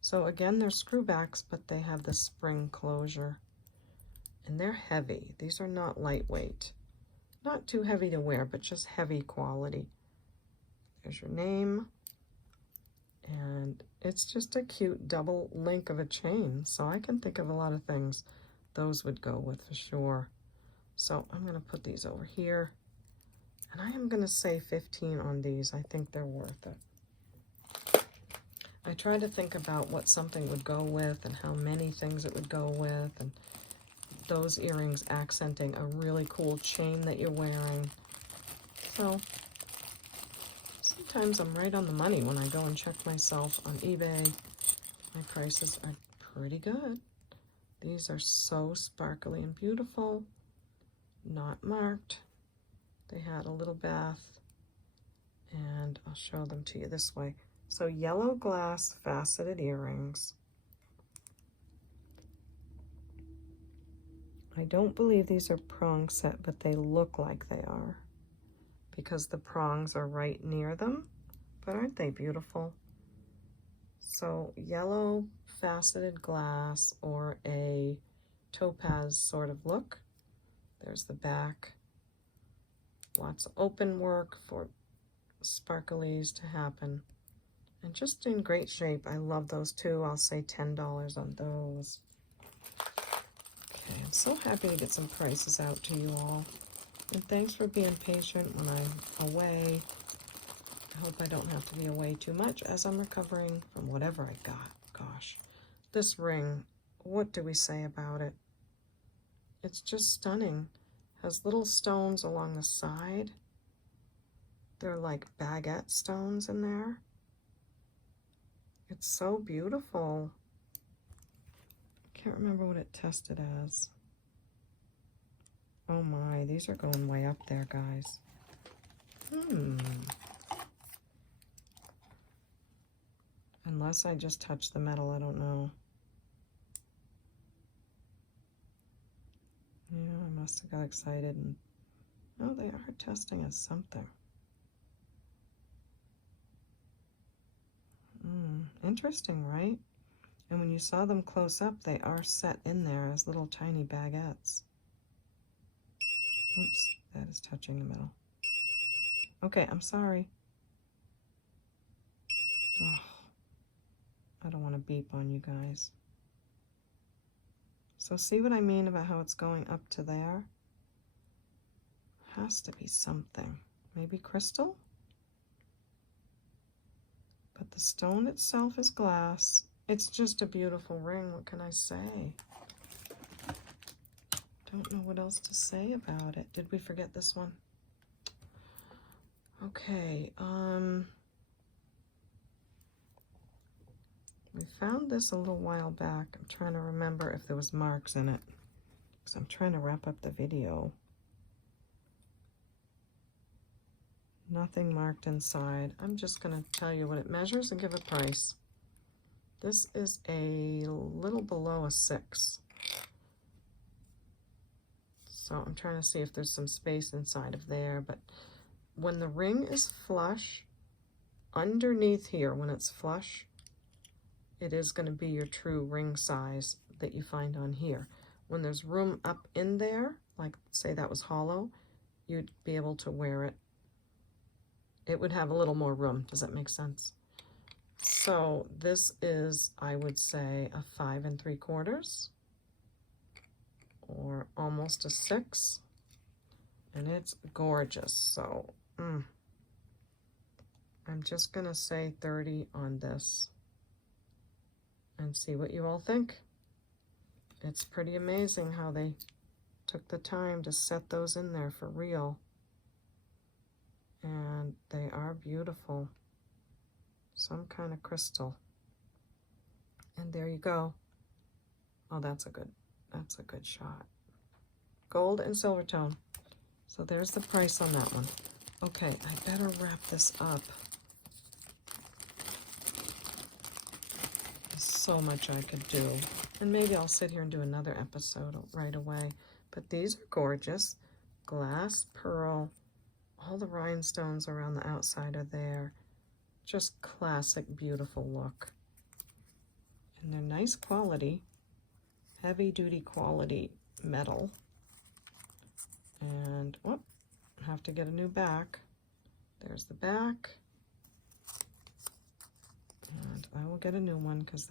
So again, they're screwbacks, but they have the spring closure. And they're heavy. These are not lightweight. Not too heavy to wear, but just heavy quality. There's your name. And it's just a cute double link of a chain. So I can think of a lot of things those would go with for sure. So I'm going to put these over here. And I am going to say 15 on these. I think they're worth it. I try to think about what something would go with and how many things it would go with, and those earrings accenting a really cool chain that you're wearing. So sometimes I'm right on the money when I go and check myself on eBay. My prices are pretty good. These are so sparkly and beautiful, not marked. They had a little bath, and I'll show them to you this way. So yellow glass faceted earrings. I don't believe these are prong set, but they look like they are because the prongs are right near them. But aren't they beautiful? So yellow faceted glass or a topaz sort of look. There's the back. Lots of open work for sparklies to happen. And just in great shape. I love those too. I'll say $10 on those. Okay, I'm so happy to get some prices out to you all. And thanks for being patient when I'm away. I hope I don't have to be away too much as I'm recovering from whatever I got. Gosh, this ring, what do we say about it? It's just stunning. Has little stones along the side. They're like baguette stones in there. It's so beautiful. Can't remember what it tested as. Oh my, these are going way up there, guys. Unless I just touched the metal, I don't know. Yeah, I must have got excited and... Oh, they are testing as something. Interesting, right? And when you saw them close up, they are set in there as little tiny baguettes. Oops, that is touching the middle. Okay, I'm sorry. Oh, I don't want to beep on you guys. So see what I mean about how it's going up to there? Has to be something. Maybe crystal? But the stone itself is glass. It's just a beautiful ring. What can I say? Don't know what else to say about it. Did we forget this one? Okay, we found this a little while back. I'm trying to remember if there was marks in it, because I'm trying to wrap up the video. Nothing marked inside. I'm just going to tell you what it measures and give a price. This is a little below a 6. So I'm trying to see if there's some space inside of there, but when the ring is flush, underneath here, when it's flush, it is going to be your true ring size that you find on here. When there's room up in there, like say that was hollow, you'd be able to wear it. It would have a little more room. Does that make sense? So this is, I would say, a 5 3/4 or almost a 6, and it's gorgeous. So I'm just gonna say 30 on this and see what you all think. It's pretty amazing how they took the time to set those in there for real. And they are beautiful. Some kind of crystal. And there you go. Oh, that's a good shot. Gold and silver tone. So there's the price on that one. Okay, I better wrap this up. There's so much I could do. And maybe I'll sit here and do another episode right away. But these are gorgeous. Glass, pearl, all the rhinestones around the outside are there. Just classic, beautiful look. And they're nice quality, heavy-duty quality metal. And, whoop, I have to get a new back. There's the back. And I will get a new one because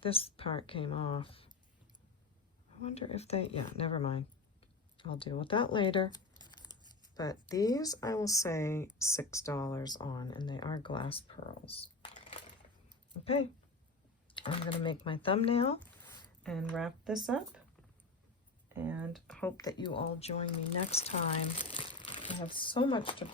this part came off. I wonder if yeah, never mind. I'll deal with that later. But these, I will say $6 on, and they are glass pearls. Okay, I'm going to make my thumbnail and wrap this up, and hope that you all join me next time. I have so much to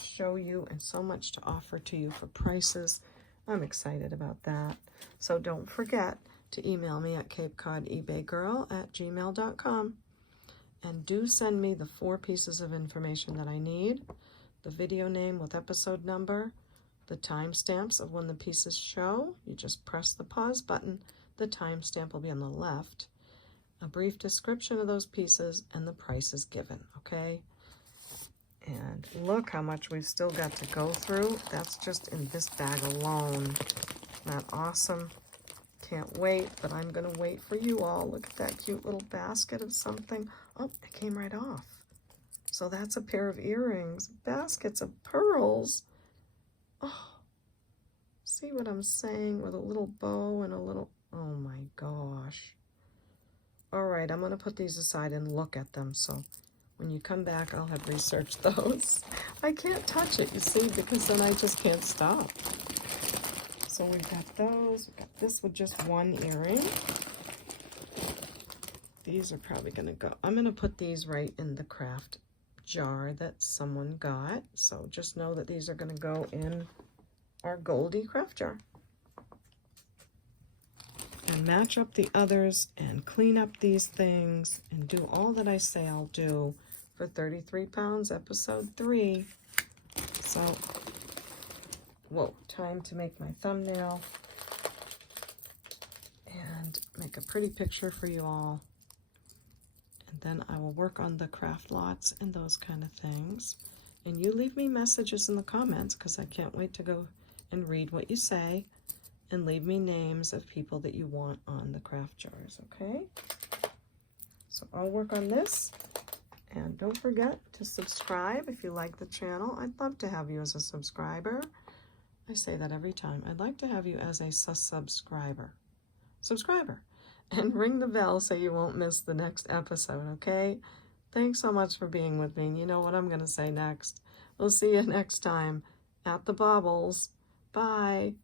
show you and so much to offer to you for prices. I'm excited about that. So don't forget to email me at CapeCodEbayGirl@gmail.com. And do send me the 4 pieces of information that I need: the video name with episode number, the timestamps of when the pieces show. You just press the pause button. The timestamp will be on the left. A brief description of those pieces and the prices given, okay? And look how much we've still got to go through. That's just in this bag alone. Isn't that awesome? Can't wait, but I'm going to wait for you all. Look at that cute little basket of something. Oh, it came right off. So that's a pair of earrings. Baskets of pearls. Oh, see what I'm saying? With a little bow and a little... Oh my gosh. All right, I'm going to put these aside and look at them. So when you come back, I'll have researched those. I can't touch it, you see, because then I just can't stop. So we've got those. We've got this with just one earring. These are probably going to go, I'm going to put these right in the craft jar that someone got. So just know that these are going to go in our Goldie craft jar. And match up the others and clean up these things and do all that I say I'll do for 33 pounds, episode 3. So, whoa, time to make my thumbnail and make a pretty picture for you all. And then I will work on the craft lots and those kind of things. And you leave me messages in the comments because I can't wait to go and read what you say. And leave me names of people that you want on the craft jars, okay? So I'll work on this. And don't forget to subscribe if you like the channel. I'd love to have you as a subscriber. I say that every time. I'd like to have you as a subscriber. And ring the bell so you won't miss the next episode, okay? Thanks so much for being with me. And you know what I'm going to say next. We'll see you next time at the Baubles. Bye.